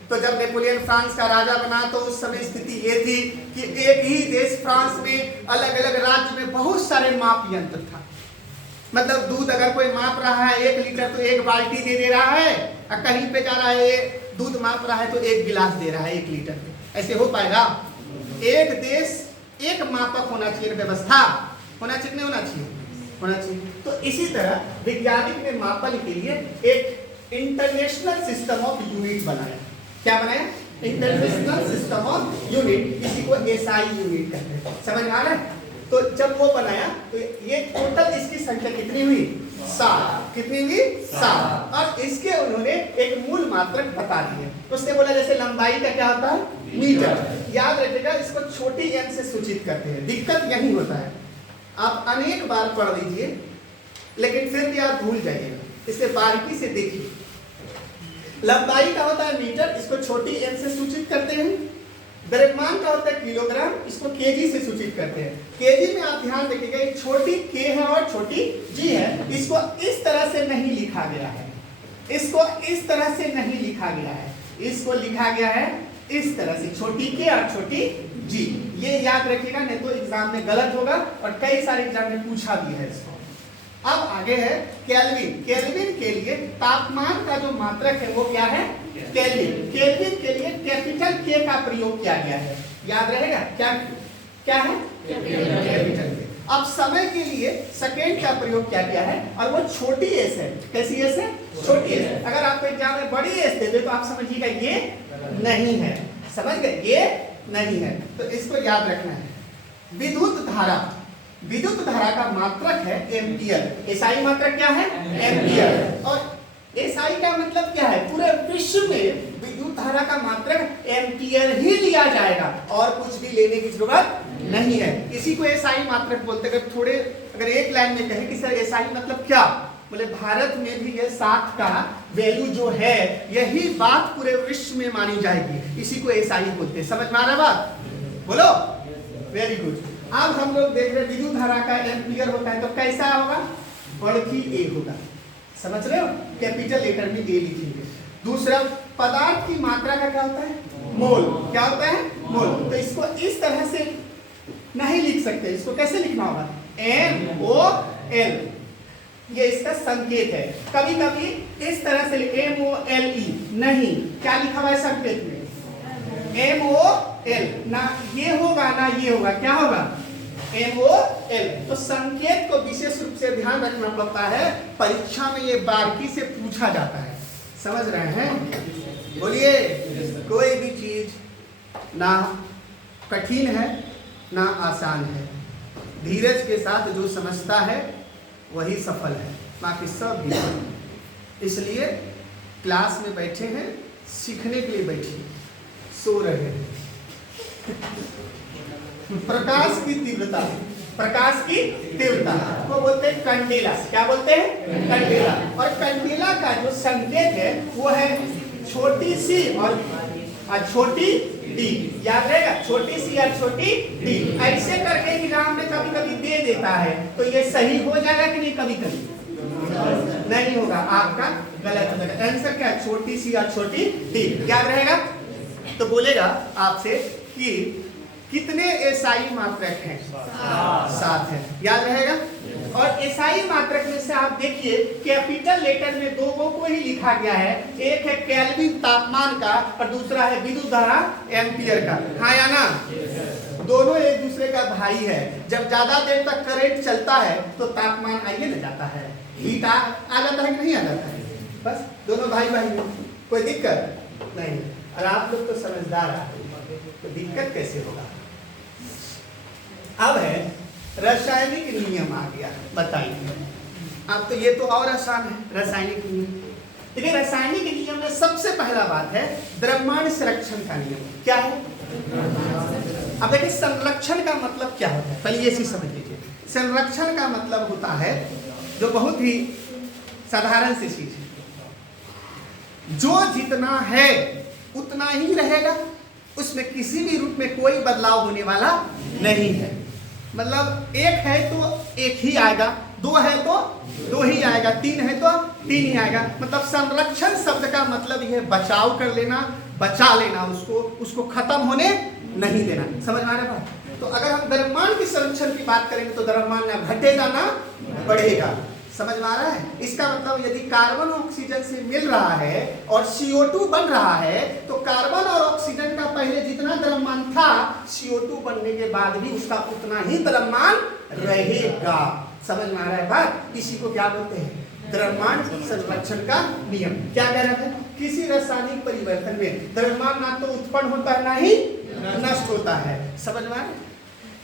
तो जब नेपोलियन फ्रांस का राजा बना तो उस समय स्थिति ये थी कि एक ही देश फ्रांस में अलग अलग राज्य में बहुत सारे माप यंत्र था। मतलब दूध अगर कोई माप रहा है 1 लीटर तो 1 बाल्टी दे रहा है, और कहीं पे जा रहा है दूध माप रहा है तो 1 गिलास दे रहा है 1 लीटर पे। ऐसे हो पाएगा? एक देश एक मापक होना चाहिए, व्यवस्था होना चाहिए, नहीं होना चाहिए? होना चाहिए। तो इसी तरह वैज्ञानिक ने मापन के लिए एक इंटरनेशनल सिस्टम ऑफ यूनिट बनाया। क्या बनाया? इंटरनेशनल सिस्टम ऑफ यूनिट, इसी को एसआई यूनिट कहते हैं। समझ में आ रहा है? तो जब वो बनाया तो ये टोटल इसकी संख्या कितनी हुई? 7। कितनी हुई? 7। और इसके उन्होंने एक मूल मात्रक बता दिए। उसने बोला जैसे लंबाई का क्या होता है? मीटर। याद रखिएगा, इसको छोटी n से सूचित करते हैं। दिक्कत यही होता है, आप अनेक बार पढ़ लीजिए लेकिन फिर भी आप भूल जाइएगा। इसे बारीकी से देखिए। लंबाई का होता है मीटर, इसको छोटी n से सूचित करते हैं। द्रव्यमान का होता है किलोग्राम, इसको केजी से सूचित करते हैं। केजी में आप ध्यान रखिएगा, एक छोटी k है और छोटी g है। इसको इस तरह से नहीं लिखा गया है, इसको इस तरह से नहीं लिखा गया है, इसको लिखा गया है इस तरह से, छोटी k और छोटी g। ये याद रखिएगा, नहीं तो एग्जाम में गलत होगा और कई सारे एग्जाम में पूछा भी है इसको। अब आगे है केल्विन। केल्विन के लिए तापमान का जो मात्रक है वो क्या है? केल्विन। केल्विन के लिए कैपिटल K का प्रयोग किया गया है। याद रहेगा क्या क्या है? Capital K। अब समय के लिए सेकेंड का प्रयोग किया गया है और वो छोटी s है। कैसी s है? छोटी s। अगर आपको एग्जाम में बड़ी s देते तो आप समझिएगा ये नहीं है। समझ गए? ये नहीं है, तो इसको याद रखना है। विद्युत धारा, विद्युत धारा का मात्रक है एम्पियर। एसआई मात्रक क्या है? एम्पियर। और एसआई का मतलब क्या है? पूरे विश्व में विद्युत धारा का मात्रक एम्पियर ही लिया जाएगा और कुछ भी लेने की जरूरत नहीं है। इसी को एसआई मात्रक बोलते हैं। अगर एक लाइन में कहें कि सर एसआई मतलब क्या, बोले भारत में भी ये 7 का वैल्यू जो है यही बात पूरे विश्व में मानी जाएगी, इसी को एसआई बोलते हैं। समझ में आ रहा बात? बोलो। Very good. अब हम लोग देख रहे हैं विद्युत धारा का एम्पियर होता है तो कैसा होगा? बढ़ती ए होगा। समझ रहे हो? कैपिटल लेटर में ए लिखेंगे। दूसरा, पदार्थ की मात्रा का क्या होता है? मोल। क्या होता है? मोल। तो इसको इस तरह से नहीं लिख सकते, इसको कैसे लिखना होगा? MOL। ये इसका संकेत है। कभी कभी इस तरह से MOLE नहीं, क्या लिखा हुआ है संकेत में? MOL। ना ये होगा ना ये होगा, क्या होगा? MOL। तो संकेत को विशेष रूप से ध्यान रखना पड़ता है, परीक्षा में ये बारीकी से पूछा जाता है। समझ रहे हैं? बोलिए। कोई भी चीज ना कठिन है ना आसान है, धीरज के साथ जो समझता है वही सफल है, बाकी सब भी। इसलिए क्लास में बैठे हैं, सीखने के लिए बैठे, सो रहे हैं। प्रकाश की तीव्रता, प्रकाश की तीव्रता वो बोलते हैं कैंडेला। क्या बोलते हैं? कैंडेला। और कैंडेला का जो संकेत है वो है छोटी सी और छोटी डी। याद रहेगा? छोटी सी और छोटी डी। ऐसे करके एग्जाम में कभी कभी दे देता है, तो ये सही हो जाएगा कि नहीं? कभी कभी नहीं होगा, आपका गलत हो जाएगा। आंसर क्या है? छोटी सी और छोटी डी। याद रहेगा? तो बोलेगा आपसे कि कितने एसआई मात्रक हैं? 7 है। याद रहेगा? और एसआई मात्रक में से आप देखिए कैपिटल लेटर में 2 को ही लिखा गया है। एक है केल्विन तापमान का और दूसरा है विद्युत धारा एम्पियर का। हाँ या ना? दोनों एक दूसरे का भाई है। जब ज्यादा देर तक करंट चलता है तो तापमान आइए ना जाता है, हीट आ जाता है कि नहीं आ जाता है? बस दोनों भाई भाई में कोई दिक्कत नहीं। और आप लोग तो समझदार हैं, तो दिक्कत कैसे होगा? अब है रासायनिक नियम आ गया, बताइए। अब तो ये तो और आसान है, रासायनिक नियम। देखिए रासायनिक नियम में सबसे पहला बात है द्रव्यमान संरक्षण का नियम। क्या है? अब देखिए संरक्षण का मतलब क्या होता है, पहले ये चीज समझ लीजिए। संरक्षण का मतलब होता है जो बहुत ही साधारण सी चीज है। जो जितना है उतना ही रहेगा, उसमें किसी भी रूप में कोई बदलाव होने वाला नहीं है। मतलब एक है तो एक ही आएगा, दो है तो दो ही आएगा, तीन है तो तीन ही आएगा। मतलब संरक्षण शब्द का मतलब यह बचाव कर लेना, बचा लेना, उसको खत्म होने नहीं देना। समझ में आ रहा है? तो अगर हम द्रव्यमान के संरक्षण की बात करेंगे तो द्रव्यमान ना घटेगा ना बढ़ेगा। समझ में आ रहा है? इसका मतलब यदि कार्बन ऑक्सीजन से मिल रहा है और CO2 बन रहा है तो कार्बन और ऑक्सीजन का पहले जितना द्रव्यमान था CO2 बनने के बाद भी उसका उतना ही द्रव्यमान रहेगा। समझ में आ रहा है बात? इसी को क्या बोलते हैं? द्रव्यमान संरक्षण का नियम। क्या कह रहा है? किसी रासायनिक परिवर्तन में द्रव्यमान ना तो उत्पन्न होता है ना ही नष्ट होता है। समझ में आ रहा है?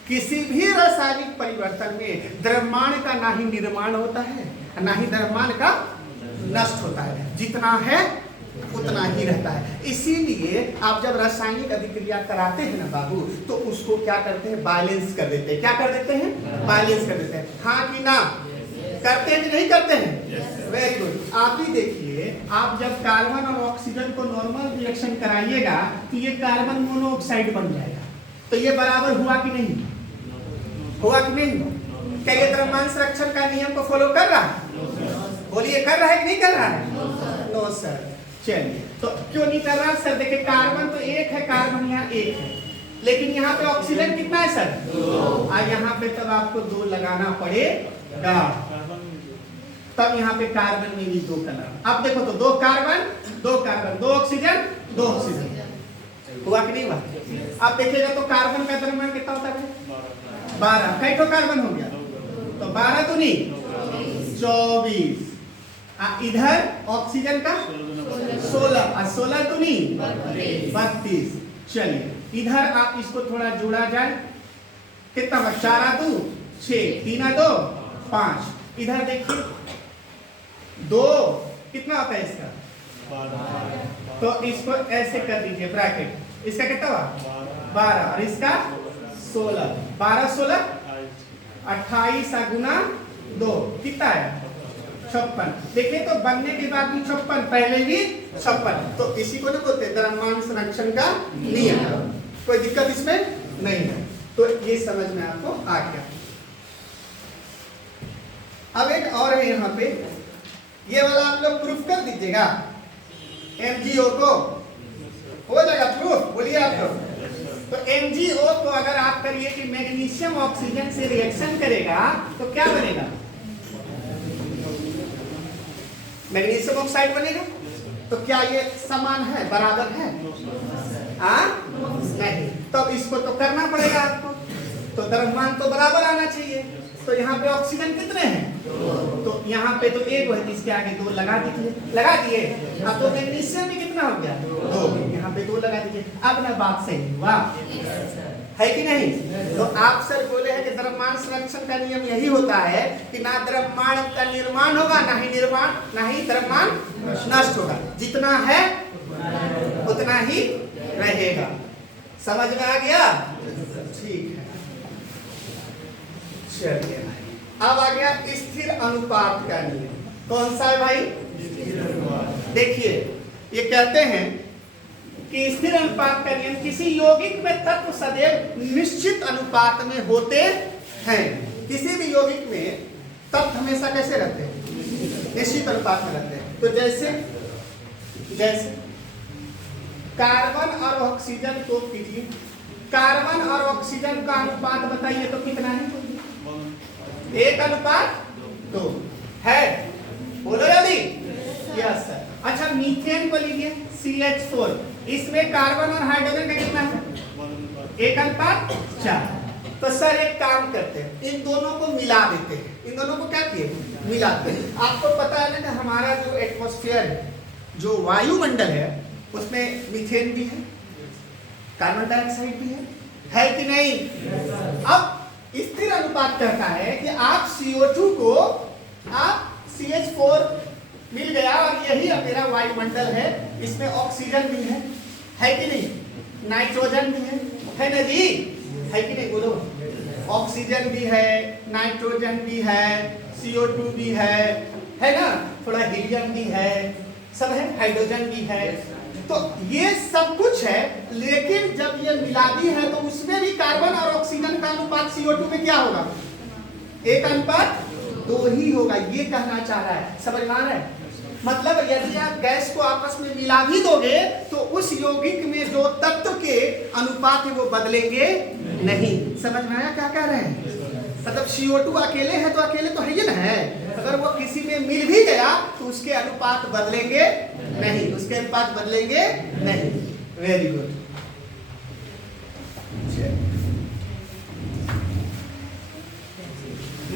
किसी भी रासायनिक परिवर्तन में द्रव्यमान का ना ही निर्माण होता है ना ही द्रव्यमान का नष्ट होता है, जितना है उतना ही रहता है। इसीलिए आप जब रासायनिक अभिक्रिया कराते हैं ना बाबू, तो उसको क्या करते हैं? बैलेंस कर देते हैं। क्या कर देते हैं? बैलेंस कर देते हैं। हाँ कि ना? करते हैं कि नहीं करते हैं? Very good. आप ही देखिए, आप जब कार्बन और ऑक्सीजन को नॉर्मल रिएक्शन कराइएगा तो ये कार्बन मोनोऑक्साइड बन जाएगा। तो ये बराबर हुआ कि नहीं? हुआ कि नहीं? क्या ये द्रव्यमान संरक्षण का नियम को फॉलो कर रहा है? बोलिए, कर रहा है कि नहीं कर रहा है? No sir. चलिए, तो क्यों नहीं कर रहा सर? देखिए, कार्बन तो एक है, कार्बन यहाँ एक है, लेकिन यहाँ पे ऑक्सीजन कितना है सर? दो। यहाँ पे तब आपको दो लगाना पड़ेगा, तब यहाँ पे कार्बन में भी दो कलर। अब देखो तो दो कार्बन, दो ऑक्सीजन, दो ऑक्सीजन। हुआ कि नहीं हुआ? आप देखिएगा तो कार्बन का द्रव्यमान कितना होता है? 12। कई तो कार्बन हो गया? तो 12 तो नहीं 24। इधर ऑक्सीजन का 16, 16 तो नहीं 32। चलिए, इधर आप इसको थोड़ा जोड़ा जाए, कितना? 4 2 6, 3 2 5। इधर देखिए 2 कितना होता है इसका? तो इसको ऐसे कर दीजिए ब्रैकेट। इसका कितना हुआ? 12 और इसका 16। 12 16 28 गुना 2 कितना है? 56। देखिए तो बनने के बाद भी 56, पहले भी 56। तो इसी को ना बोलते हैं द्रव्यमान संरक्षण का नियम। कोई दिक्कत इसमें नहीं है। तो ये समझ में आपको आ गया। अब एक और है यहाँ पे, ये वाला आप लोग प्रूफ कर दीजिएगा। MgO को हो जाएगा प्रूफ? बोलिए आप लोग। तो MgO को अगर आप करिए कि मैग्नीशियम ऑक्सीजन से रिएक्शन करेगा तो क्या बनेगा? मैग्नीशियम ऑक्साइड बनेगा। तो क्या ये समान है, बराबर है? नहीं। तो इसको तो करना पड़ेगा आपको, तो द्रव्यमान तो बराबर आना चाहिए। तो यहाँ पे ऑक्सीजन कितने हैं? तो यहाँ पे तो एक है, इसके आगे 2 लगा दीजिए। लगा दिए। अब तो मैग्नीशियम में कितना हो गया? 2। यहाँ पे 2 लगा दीजिए। अब ना बात सही हुआ है कि नहीं? तो आप सर बोले हैं कि द्रव्यमान संरक्षण का नियम यही होता है कि ना द्रव्यमान का निर्माण होगा ना ही द्रव्यमान नष्ट होगा। जितना है उतना ही रहेगा। समझ में आ गया? ठीक है। चलिए, अब आ गया स्थिर अनुपात का नियम। कौन सा है भाई? देखिए, ये कहते हैं कि स्थिर अनुपात का नियम, किसी यौगिक में तत्व सदैव निश्चित अनुपात में होते हैं। किसी भी यौगिक में तत्व हमेशा कैसे रहते हैं? निश्चित अनुपात में रहते हैं। तो जैसे कार्बन और ऑक्सीजन को कीजिए, कार्बन और ऑक्सीजन का अनुपात बताइए तो कितना है? 1:2 है। बोलो जल्दी। Yes sir. अच्छा, मीथेन को लीजिए, CH4। इसमें कार्बन और हाइड्रोजन का कितना है? 1:4। तो सर एक काम करते हैं, इन दोनों को मिला देते हैं। इन दोनों को क्या किए? मिलाते हैं। आपको पता है ना कि हमारा जो एटमॉस्फेयर है, जो वायुमंडल है, उसमें मीथेन भी है, कार्बन डाइऑक्साइड भी है कि नहीं? अब स्थिर अनुपात कहता है कि आप CO2 को, आप CH4 मिल गया और यही मेरा वायुमंडल है, इसमें ऑक्सीजन भी है कि नहीं? नाइट्रोजन भी है ना जी? है कि नहीं? बोलो। ऑक्सीजन भी है, नाइट्रोजन भी है, CO2 भी है ना, थोड़ा हीलियम भी है, सब है, हाइड्रोजन भी है, तो ये सब कुछ है। लेकिन जब ये मिलादी है तो उसमें भी कार्बन और ऑक्सीजन का अनुपात CO2 में क्या होगा? 1:2 ही होगा। ये कहना चाह रहा है, समझ में आ रहा है? मतलब यदि आप गैस को आपस में मिला भी दोगे तो उस यौगिक में जो तत्व के अनुपात है वो बदलेंगे नहीं। समझ में आया क्या कह रहे हैं? मतलब CO2 अकेले है तो अकेले तो है ही ना है, अगर वो किसी में मिल भी गया तो उसके अनुपात बदलेंगे नहीं, उसके अनुपात बदलेंगे नहीं। Very good.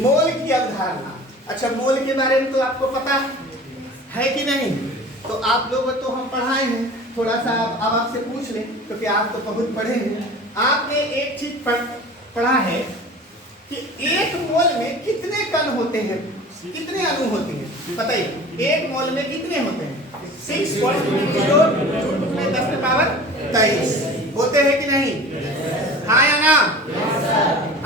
मोल की अवधारणा। अच्छा, मोल के बारे में तो आपको पता है कि नहीं? तो आप लोग तो हम पढ़ाए हैं, थोड़ा सा अब आपसे पूछ लें क्योंकि आप तो बहुत पढ़े हैं। आपने एक चीज पढ़ा है कि एक मोल में कितने कण होते हैं, कितने अणु होते हैं? बताइए, एक मोल में कितने होते हैं? 6.0×10⁻23 होते हैं कि नहीं? हाँ या ना?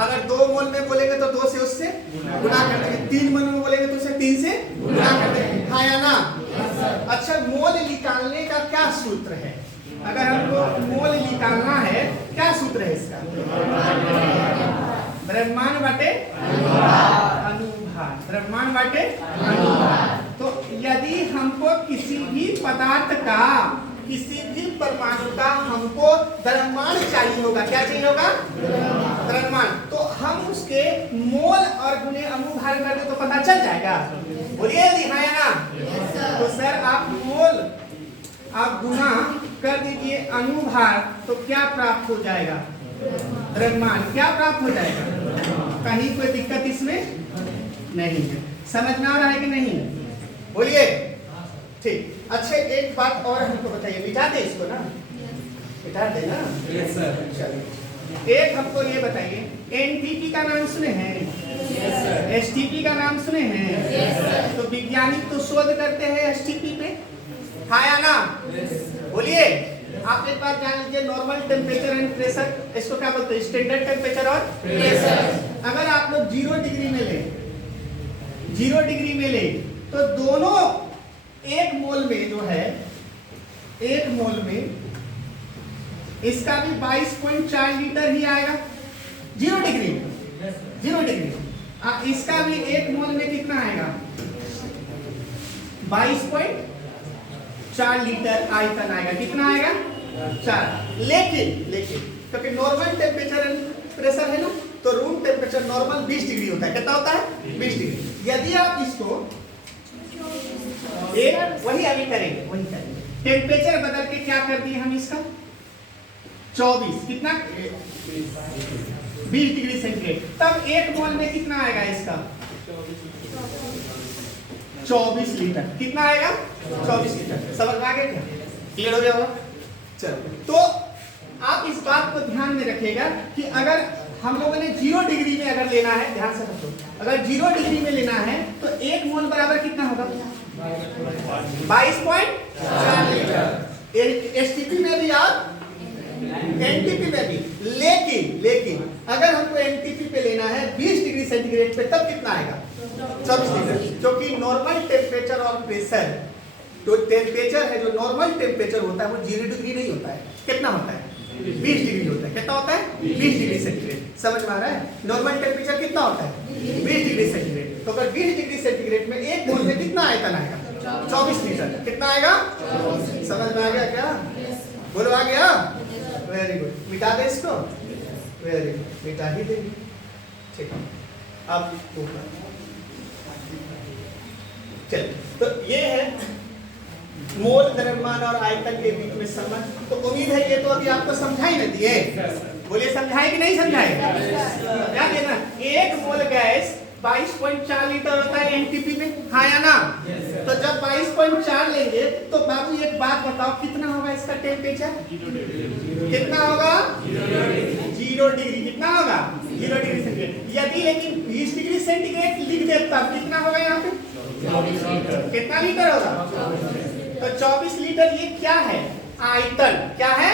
अगर 2 मोल में बोलेंगे तो 2 से उससे गुणा कर देंगे, 3 मोल में बोलेंगे तो उसे 3 से गुणा कर देंगे। हाँ या ना? अच्छा, मोल निकालने का क्या सूत्र है? अगर हमको मोल निकालना है, क्या सूत्र है इसका? द्रव्यमान बटे अनुभार, द्रव्यमान बटे अनुभार। तो यदि हमको किसी भी पदार्थ का, किसी भी परमाणु का हमको द्रव्यमान चाहिए होगा, क्या चाहिए होगा? द्रव्यमान। तो हम उसके मोल और गुणे अनुभार कर दे तो पता चल जाएगा। बोलिए यदि हाँ या ना? तो सर आप मोल आप गुना कर दीजिए अनुभार तो क्या प्राप्त हो जाएगा? द्रव्यमान। क्या प्राप्त हो जाएगा? कहीं कोई दिक्कत इसमें नहीं है। समझ में आ रहा है कि नहीं? बोलिए। ठीक। अच्छा, एक बात और हमको बताइए, मिटा दे इसको ना, मिटा दे ना? Yes sir. चलिए, एक हमको ये बताइए, एनटीपी का नाम सुने हैं? Yes sir. एसटीपी का नाम सुने हैं? Yes sir. तो वैज्ञानिक तो शोध करते हैं एसटीपी पे, हाँ या ना? बोलिए। आप एक बात जान लीजिए, नॉर्मल टेम्परेचर एंड प्रेशर, इसको क्या बोलते हैं? स्टैंडर्ड टेम्परेचर और प्रेशर। अगर आप लोग 0 डिग्री में ले, 0 डिग्री में ले तो दोनों एक मोल में जो है, एक मोल में इसका भी 22.4 लीटर ही आएगा 0 डिग्री में, 0 डिग्री। इसका भी एक मोल में कितना आएगा? 22.4 लीटर आयतन आएगा। कितना आएगा? 4। लेकिन क्योंकि नॉर्मल टेम्परेचर एंड प्रेशर है ना, तो रूम टेम्परेचर नॉर्मल 20 डिग्री होता है। कितना होता है? 20 डिग्री। यदि आप इसको वही अभी करेंगे, वही करेंगे, टेम्परेचर बदल के क्या कर दिए हम इसका? 24, कितना? 20 डिग्री सेंटीग्रेड। तब एक मोल में कितना आएगा इसका? 24 लीटर। कितना आएगा? 24 लीटर। समझ में आ गया क्या? क्लियर हो गया होगा? चलो, तो आप इस बात को ध्यान में रखिएगा कि अगर हम लोगों ने 0 डिग्री में अगर लेना है, ध्यान से रखो, अगर 0 डिग्री में लेना है तो एक मोल बराबर कितना होगा? 22.4 लीटर। एसटीपी में भी आप, एनटीपी में भी, लेकिन अगर हमको एनटीपी पे लेना है 20 डिग्री सेंटीग्रेड पे, तब कितना आएगा? 24 लीटर। क्योंकि नॉर्मल टेम्परेचर और प्रेशर, जो टेम्परेचर है, जो नॉर्मल टेम्परेचर होता है वो 0 डिग्री नहीं होता है। कितना होता है? 20 डिग्री होता है। कितना होता है? 20 डिग्री सेंटीग्रेड। समझ में आ रहा है? नॉर्मल टेम्परेचर कितना होता है? 20 डिग्री सेंटीग्रेड। तो अगर 20 डिग्री सेंटीग्रेड में एक मोल में कितना आयतन आएगा? 24 लीटर। कितना आएगा? समझ में आ गया क्या? बोलो, आ गया? Very good. मिटा दे इसको। वेरी गुड, मिटा ही देंगे। ठीक है, अब चलिए, तो ये है मोल, द्रव्यमान और आयतन के बीच में संबंध। तो उम्मीद है ये तो अभी आपको समझाई ना दिए? बोलिए, समझाए कि नहीं समझाए? क्या कहना? एक मोल गैस 22.4 लीटर होता है एनटीपी में, हाँ या ना? तो जब 22.4 लेंगे तो बाबू एक बात बताओ, कितना होगा इसका टेम्परेचर? कितना होगा? 0 डिग्री। कितना होगा? 0 डिग्री सेंटीग्रेड। यदि लेकिन 20 डिग्री सेंटीग्रेड लिख दे तब कितना होगा यहाँ पे? 24 लीटर। कितना लीटर होगा? तो 24 लीटर। ये क्या है? आयतन। क्या है?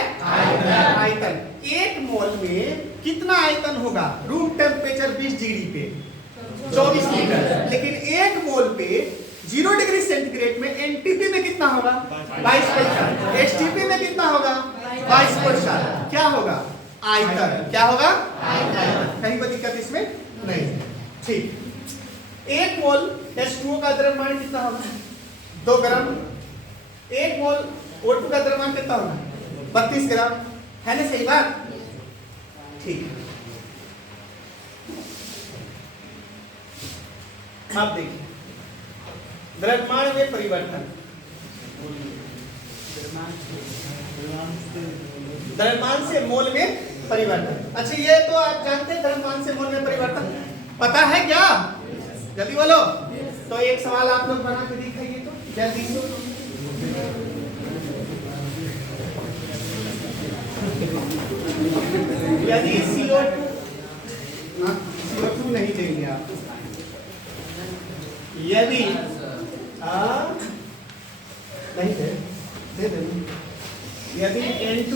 आयतन। एक मोल में कितना आयतन होगा रूम टेम्परेचर 20 डिग्री पे? 24 लीटर। लेकिन 1 मोल पे 0 डिग्री सेंटीग्रेड में एनटीपी में कितना होगा? 22.4। एचटीपी में कितना होगा? 22.4। क्या होगा? आयतन। क्या होगा? आयतन। कहीं कोई दिक्कत इसमें नहीं। ठीक। 1 मोल H2O का द्रव्यमान कितना होगा? 2 ग्राम। 1 मोल O2 का द्रव्यमान कितना होगा? 32 ग्राम। है ना सही बात? ठीक है। आप देखिए द्रव्यमान में परिवर्तन, द्रव्यमान से मोल में परिवर्तन। अच्छा ये तो आप जानते हैं द्रव्यमान से मोल में परिवर्तन, पता है क्या? जल्दी बोलो। तो एक सवाल आप लोग बना के दिखाइए तो जल्दी से। यदि CO2 नहीं देंगे आप, यदि नहीं दे देंगे, यदि N2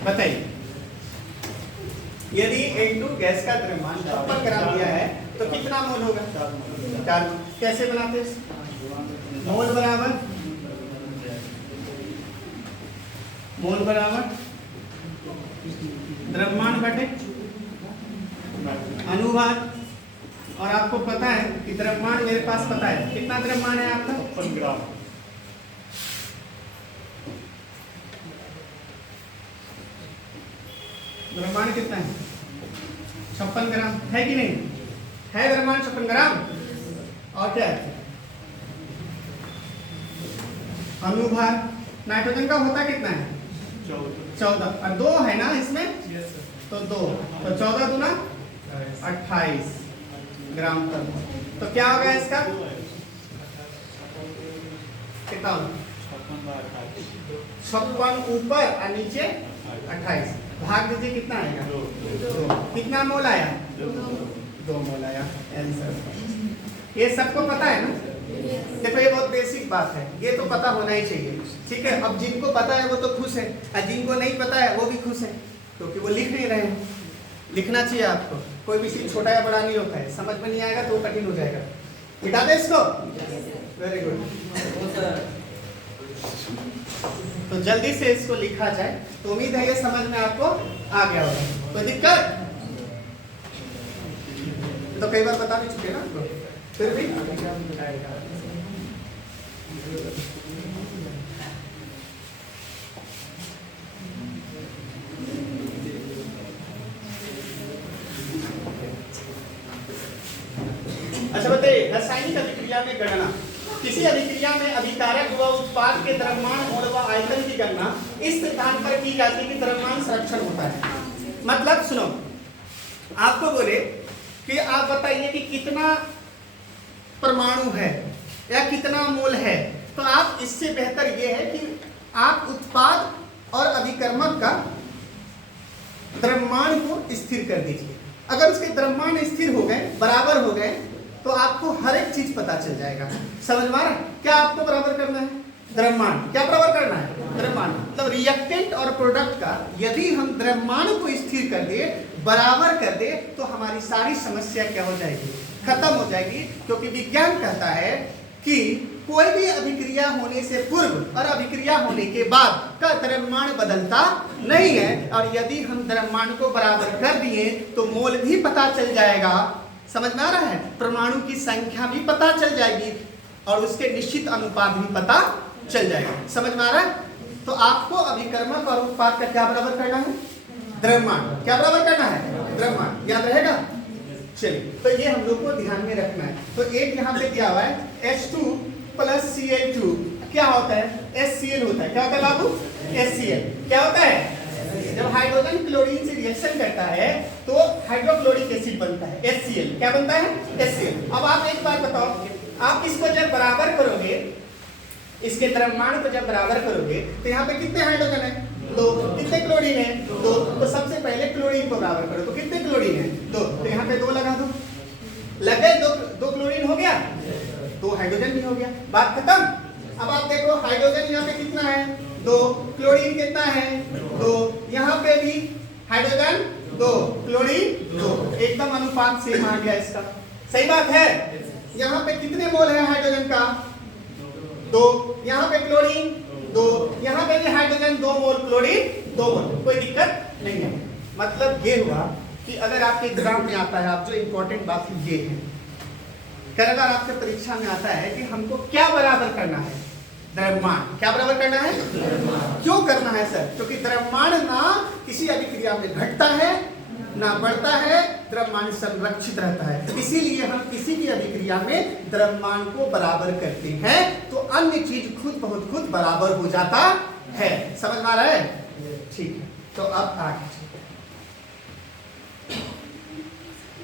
बताइए, यदि N2 गैस का द्रव्यमान 56 ग्राम दिया है तो कितना मोल होगा? 4। कैसे बनाते हैं? मोल बराबर द्रव्यमान बटे अनुपात। और आपको पता है कि द्रव्यमान मेरे पास पता है कितना द्रव्यमान है आपका? 56 ग्राम। द्रव्यमान कितना है? 56 ग्राम है कि नहीं है? द्रव्यमान 56 ग्राम। और क्या है? अनुभार नाइट्रोजन का होता कितना है? 14। और 2 है ना इसमें? तो 2 तो 14 दूना 28 ग्राम तक। तो क्या होगा इसका? कितना? 56 ऊपर और नीचे 28। भाग दीजिए कितना आएगा? 2। कितना मोल आया? 2 मोल आया आंसर। ये सबको पता है ना? देखो ये बहुत बेसिक बात है, ये तो पता होना ही चाहिए। ठीक है, अब जिनको पता है वो तो खुश है, और जिनको नहीं पता है वो भी खुश है, क्योंकि वो लिख नहीं रहे हैं। लिखना चाहिए आपको, कोई भी चीज छोटा या बड़ा नहीं होता है, समझ में नहीं आएगा तो कठिन हो जाएगा। मिटा दे इसको। Very good. तो जल्दी से इसको लिखा जाए। तो उम्मीद है ये समझ में आपको आ गया होगा। कोई दिक्कत? तो कई बार बता भी चुके ना आपको, फिर भी अच्छा बताइए, रासायनिक अभिक्रिया में गणना। किसी अभिक्रिया में अभिकारक व उत्पाद के द्रव्यमान मोल व आयतन की गणना इस सिद्धांत पर की जाती है कि द्रव्यमान संरक्षण होता है। मतलब सुनो, आपको बोले कि आप बताइए कि कितना परमाणु है या कितना मोल है, तो आप इससे बेहतर ये है कि आप उत्पाद और अभिकर्मक का द्रव्यमान को स्थिर कर दीजिए। अगर उसके द्रव्यमान स्थिर हो गए, बराबर हो गए, तो आपको हर एक चीज पता चल जाएगा। समझ में आ रहा है? क्या आपको बराबर करना है? द्रव्यमान। क्या बराबर करना है? द्रव्यमान। मतलब रिएक्टेंट और प्रोडक्ट का यदि हम द्रव्यमान को स्थिर कर दे, बराबर कर दे, तो हमारी सारी समस्या क्या हो जाएगी? खत्म हो जाएगी। क्योंकि विज्ञान कहता है कि कोई भी अभिक्रिया होने से पूर्व और अभिक्रिया होने के बाद का द्रव्यमान बदलता नहीं है। और यदि हम द्रव्यमान को बराबर कर दिए तो मोल भी पता चल जाएगा। समझ में आ रहा है? परमाणु की संख्या भी पता चल जाएगी और उसके निश्चित अनुपात भी पता चल जाएगा। समझ में आ रहा है? तो आपको अभिकर्मक और उत्पाद का क्या बराबर करना है? द्रव्यमान। क्या बराबर करना है? द्रव्यमान। याद रहेगा? चलिए, तो ये हम लोग को ध्यान में रखना है। तो एक यहाँ पे दिया हुआ है H2 + Cl2 क्या होता है? HCl होता है। क्या होता है बाबू? HCl। क्या होता है? जब हाइड्रोजन क्लोरीन से रिएक्शन करता है तो हाइड्रोक्लोरिक एसिड बनता है, HCl। क्या बनता है? HCl। अब आप एक बात बताओ, आप इसको जब बराबर करोगे, इसके द्रव्यमान को जब बराबर करोगे तो यहाँ पे कितने हाइड्रोजन है? 2। कितने क्लोरीन है? 2। तो सबसे पहले क्लोरीन को बराबर करो, तो कितने क्लोरीन है? 2। तो यहाँ पे 2 लगा दो, लग गए, 2 क्लोरीन हो गया, 2 हाइड्रोजन भी हो गया, बात खत्म। अब आप देखो हाइड्रोजन यहाँ पे कितना है? 2। क्लोरीन कितना है? 2। यहाँ पे भी हाइड्रोजन 2, क्लोरीन 2, एकदम अनुपात सेम आ गया इसका। सही बात है। यहाँ पे कितने मोल है हाइड्रोजन का? 2। यहाँ पे क्लोरीन 2, यहाँ पे भी हाइड्रोजन 2 मोल, क्लोरीन 2 मोल, कोई दिक्कत नहीं है। मतलब ये हुआ कि अगर आपके एग्जाम में आता है, आप जो इंपॉर्टेंट बात ये है, अगर आपके परीक्षा में आता है कि हमको क्या बराबर करना है? द्रव्यमान। क्या बराबर करना है? क्यों करना है सर? क्योंकि द्रव्यमान ना किसी अभिक्रिया में घटता है ना बढ़ता है, द्रव्यमान संरक्षित रहता है। इसीलिए हम किसी भी अभिक्रिया में द्रव्यमान को बराबर करते हैं तो अन्य चीज खुद बहुत खुद बराबर हो जाता है। समझ में आ रहा है? ठीक है, तो अब आगे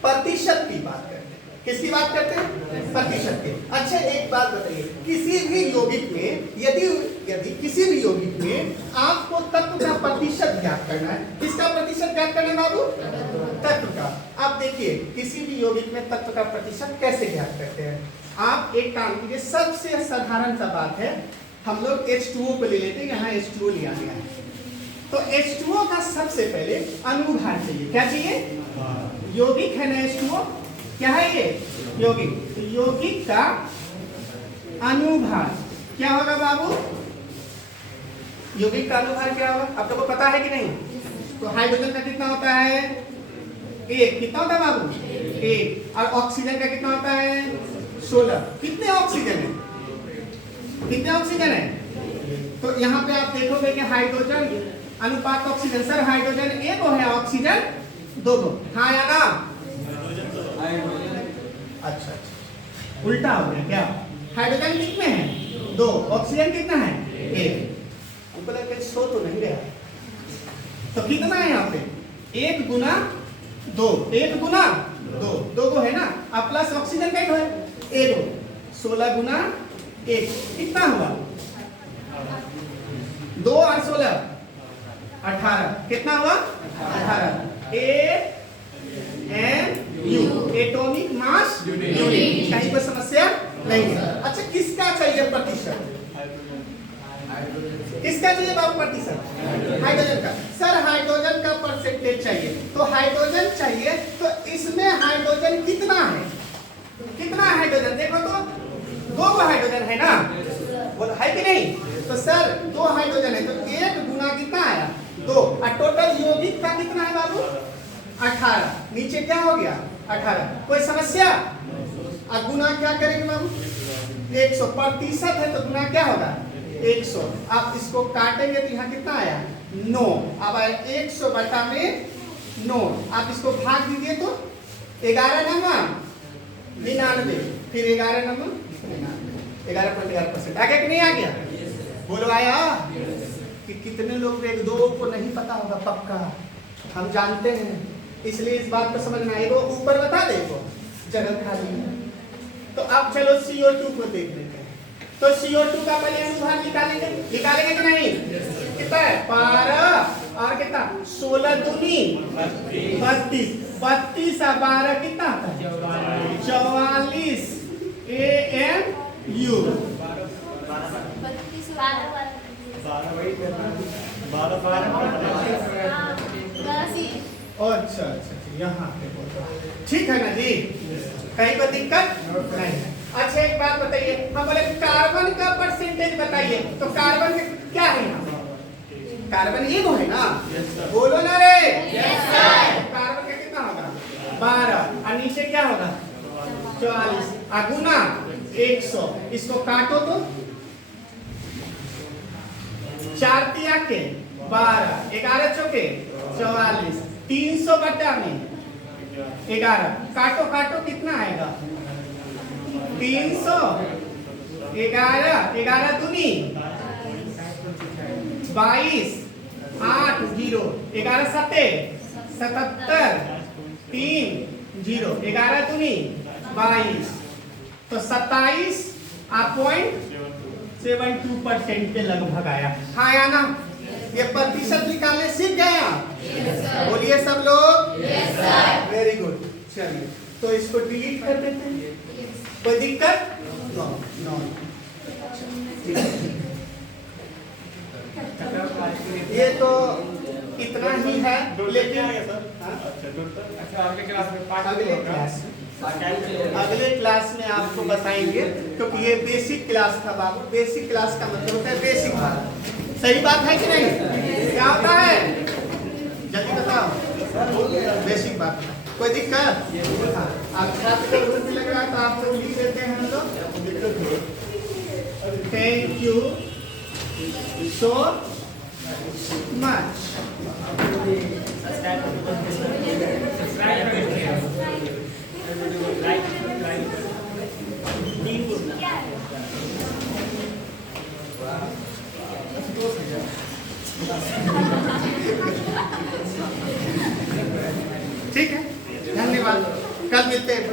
प्रतिशत की बात करते हैं। किसकी बात करते हैं? प्रतिशत की। अच्छा एक बात बताइए, किसी भी यौगिक में यदि किसी भी यौगिक में आपको तत्व का प्रतिशत ज्ञात करना है, किसका प्रतिशत ज्ञात करना है बाबू? तत्व का। आप देखिए किसी भी यौगिक में तत्व का प्रतिशत कैसे ज्ञात करते हैं। आप एक काम कीजिए, सबसे साधारण सा बात है, हम लोग H2O को ले लेते हैं, यहाँ H2O लिया गया है, तो H2O का सबसे पहले अनुभार चाहिए। क्या चाहिए? यौगिक है ना H2O, क्या है ये? यौगिक। तो यौगिक का अनुभार क्या होगा बाबू? यौगिक का अनुभार क्या होगा आप लोगों को पता है कि नहीं? तो हाइड्रोजन का कितना होता है? 1। कितना होता है बाबू? 1। और ऑक्सीजन का कितना होता है? 16। कितने ऑक्सीजन है? कितने ऑक्सीजन है? तो यहाँ पे आप देखोगे कि हाइड्रोजन अनुपात ऑक्सीजन, सर हाइड्रोजन 1 है, ऑक्सीजन 2। हाँ या ना? अच्छा, उल्टा हो गया क्या? हाइड्रोजन कितने हैं? 2, ऑक्सीजन कितना है? 1। ऊपर लग के 100 तो नहीं रहा, तो कितना है यहाँ पे? 1 गुना 2, 1 गुना 2, 2 को है ना, अब प्लस ऑक्सीजन का है 1, 16 गुना 1 कितना हुआ? 2 और 16 18। कितना हुआ? 18। AMU, atomic mass unit. कहीं पर समस्या नहीं है। अच्छा किसका चाहिए प्रतिशत? किसका चाहिए बाबू प्रतिशत? हाइड्रोजन का। सर हाइड्रोजन का परसेंटेज चाहिए, तो हाइड्रोजन चाहिए, तो इसमें हाइड्रोजन कितना है? कितना हाइड्रोजन देखो तो, 2 हाइड्रोजन है ना, बोलो है कि नहीं? तो सर 2 हाइड्रोजन है, तो 1 गुना कितना आया? 2। और टोटल यौगिक का कितना है बाबू? 18। नीचे क्या हो गया? 18। कोई समस्या? और गुना क्या करेंगे बाबू? 100। प्रतिशत है तो गुना क्या होगा? 100। आप इसको काटेंगे तो यहाँ कितना आया? 9। अब आया 100 बटा में 9। आप इसको भाग दीजिए तो 11 नंबर 99, फिर 11 नंबर 11.11%। आ गया कि नहीं आ गया? बोलो आया? कि कितने लोग 1-2 को नहीं पता होगा? पक्का हम जानते हैं, इसलिए इस बात को समझना है। वो ऊपर बता दे, वो जगह खाली है। तो अब चलो CO2 को देख लेते हैं। तो CO2 का पहले अनुभार निकालेंगे कि नहीं? कितना है? 12 और कितना? 16 दूनी 32। 32 और 12 कितना आता है? 44 AMU। अच्छा, यहाँ पे ठीक है ना जी, कहीं पर दिक्कत नहीं। अच्छा एक बात बताइए, हम बोले कार्बन का परसेंटेज बताइए, तो कार्बन क्या है? कार्बन ये है ना, बोलो ना रे। कार्बन का कितना होगा? 12। और नीचे क्या होगा? 44। गुना 100। इसको काटो तो 4 तिया के 12, 11 चौके 44, 300 बटा में 11। काटो काटो कितना आएगा? 300, 11 दूनी 22, 8 0 11 सत्ते 77 3 0 11 दूनी 22 तो 27.72% के लगभग आया। हाँ या ना? ये प्रतिशत निकालने सीख गए आप? बोलिए सब लोग। Very good. चलिए तो इसको डिलीट कर देते हैं। कोई दिक्कत? No no. ये तो इतना ही है, लेकिन अगले क्लास में आपको बताएंगे, क्योंकि ये बेसिक क्लास था बाबू। बेसिक क्लास का मतलब होता है बेसिक बात। सही बात है कि नहीं? क्या होता है जल्दी बताओ। बेसिक बात। कोई दिक्कत? हाँ, आप छात्र को भी लग रहा है तो आप लोग लिख देते हैं हम लोग। Thank you so much. ठीक है, धन्यवाद। कल मिलते हैं।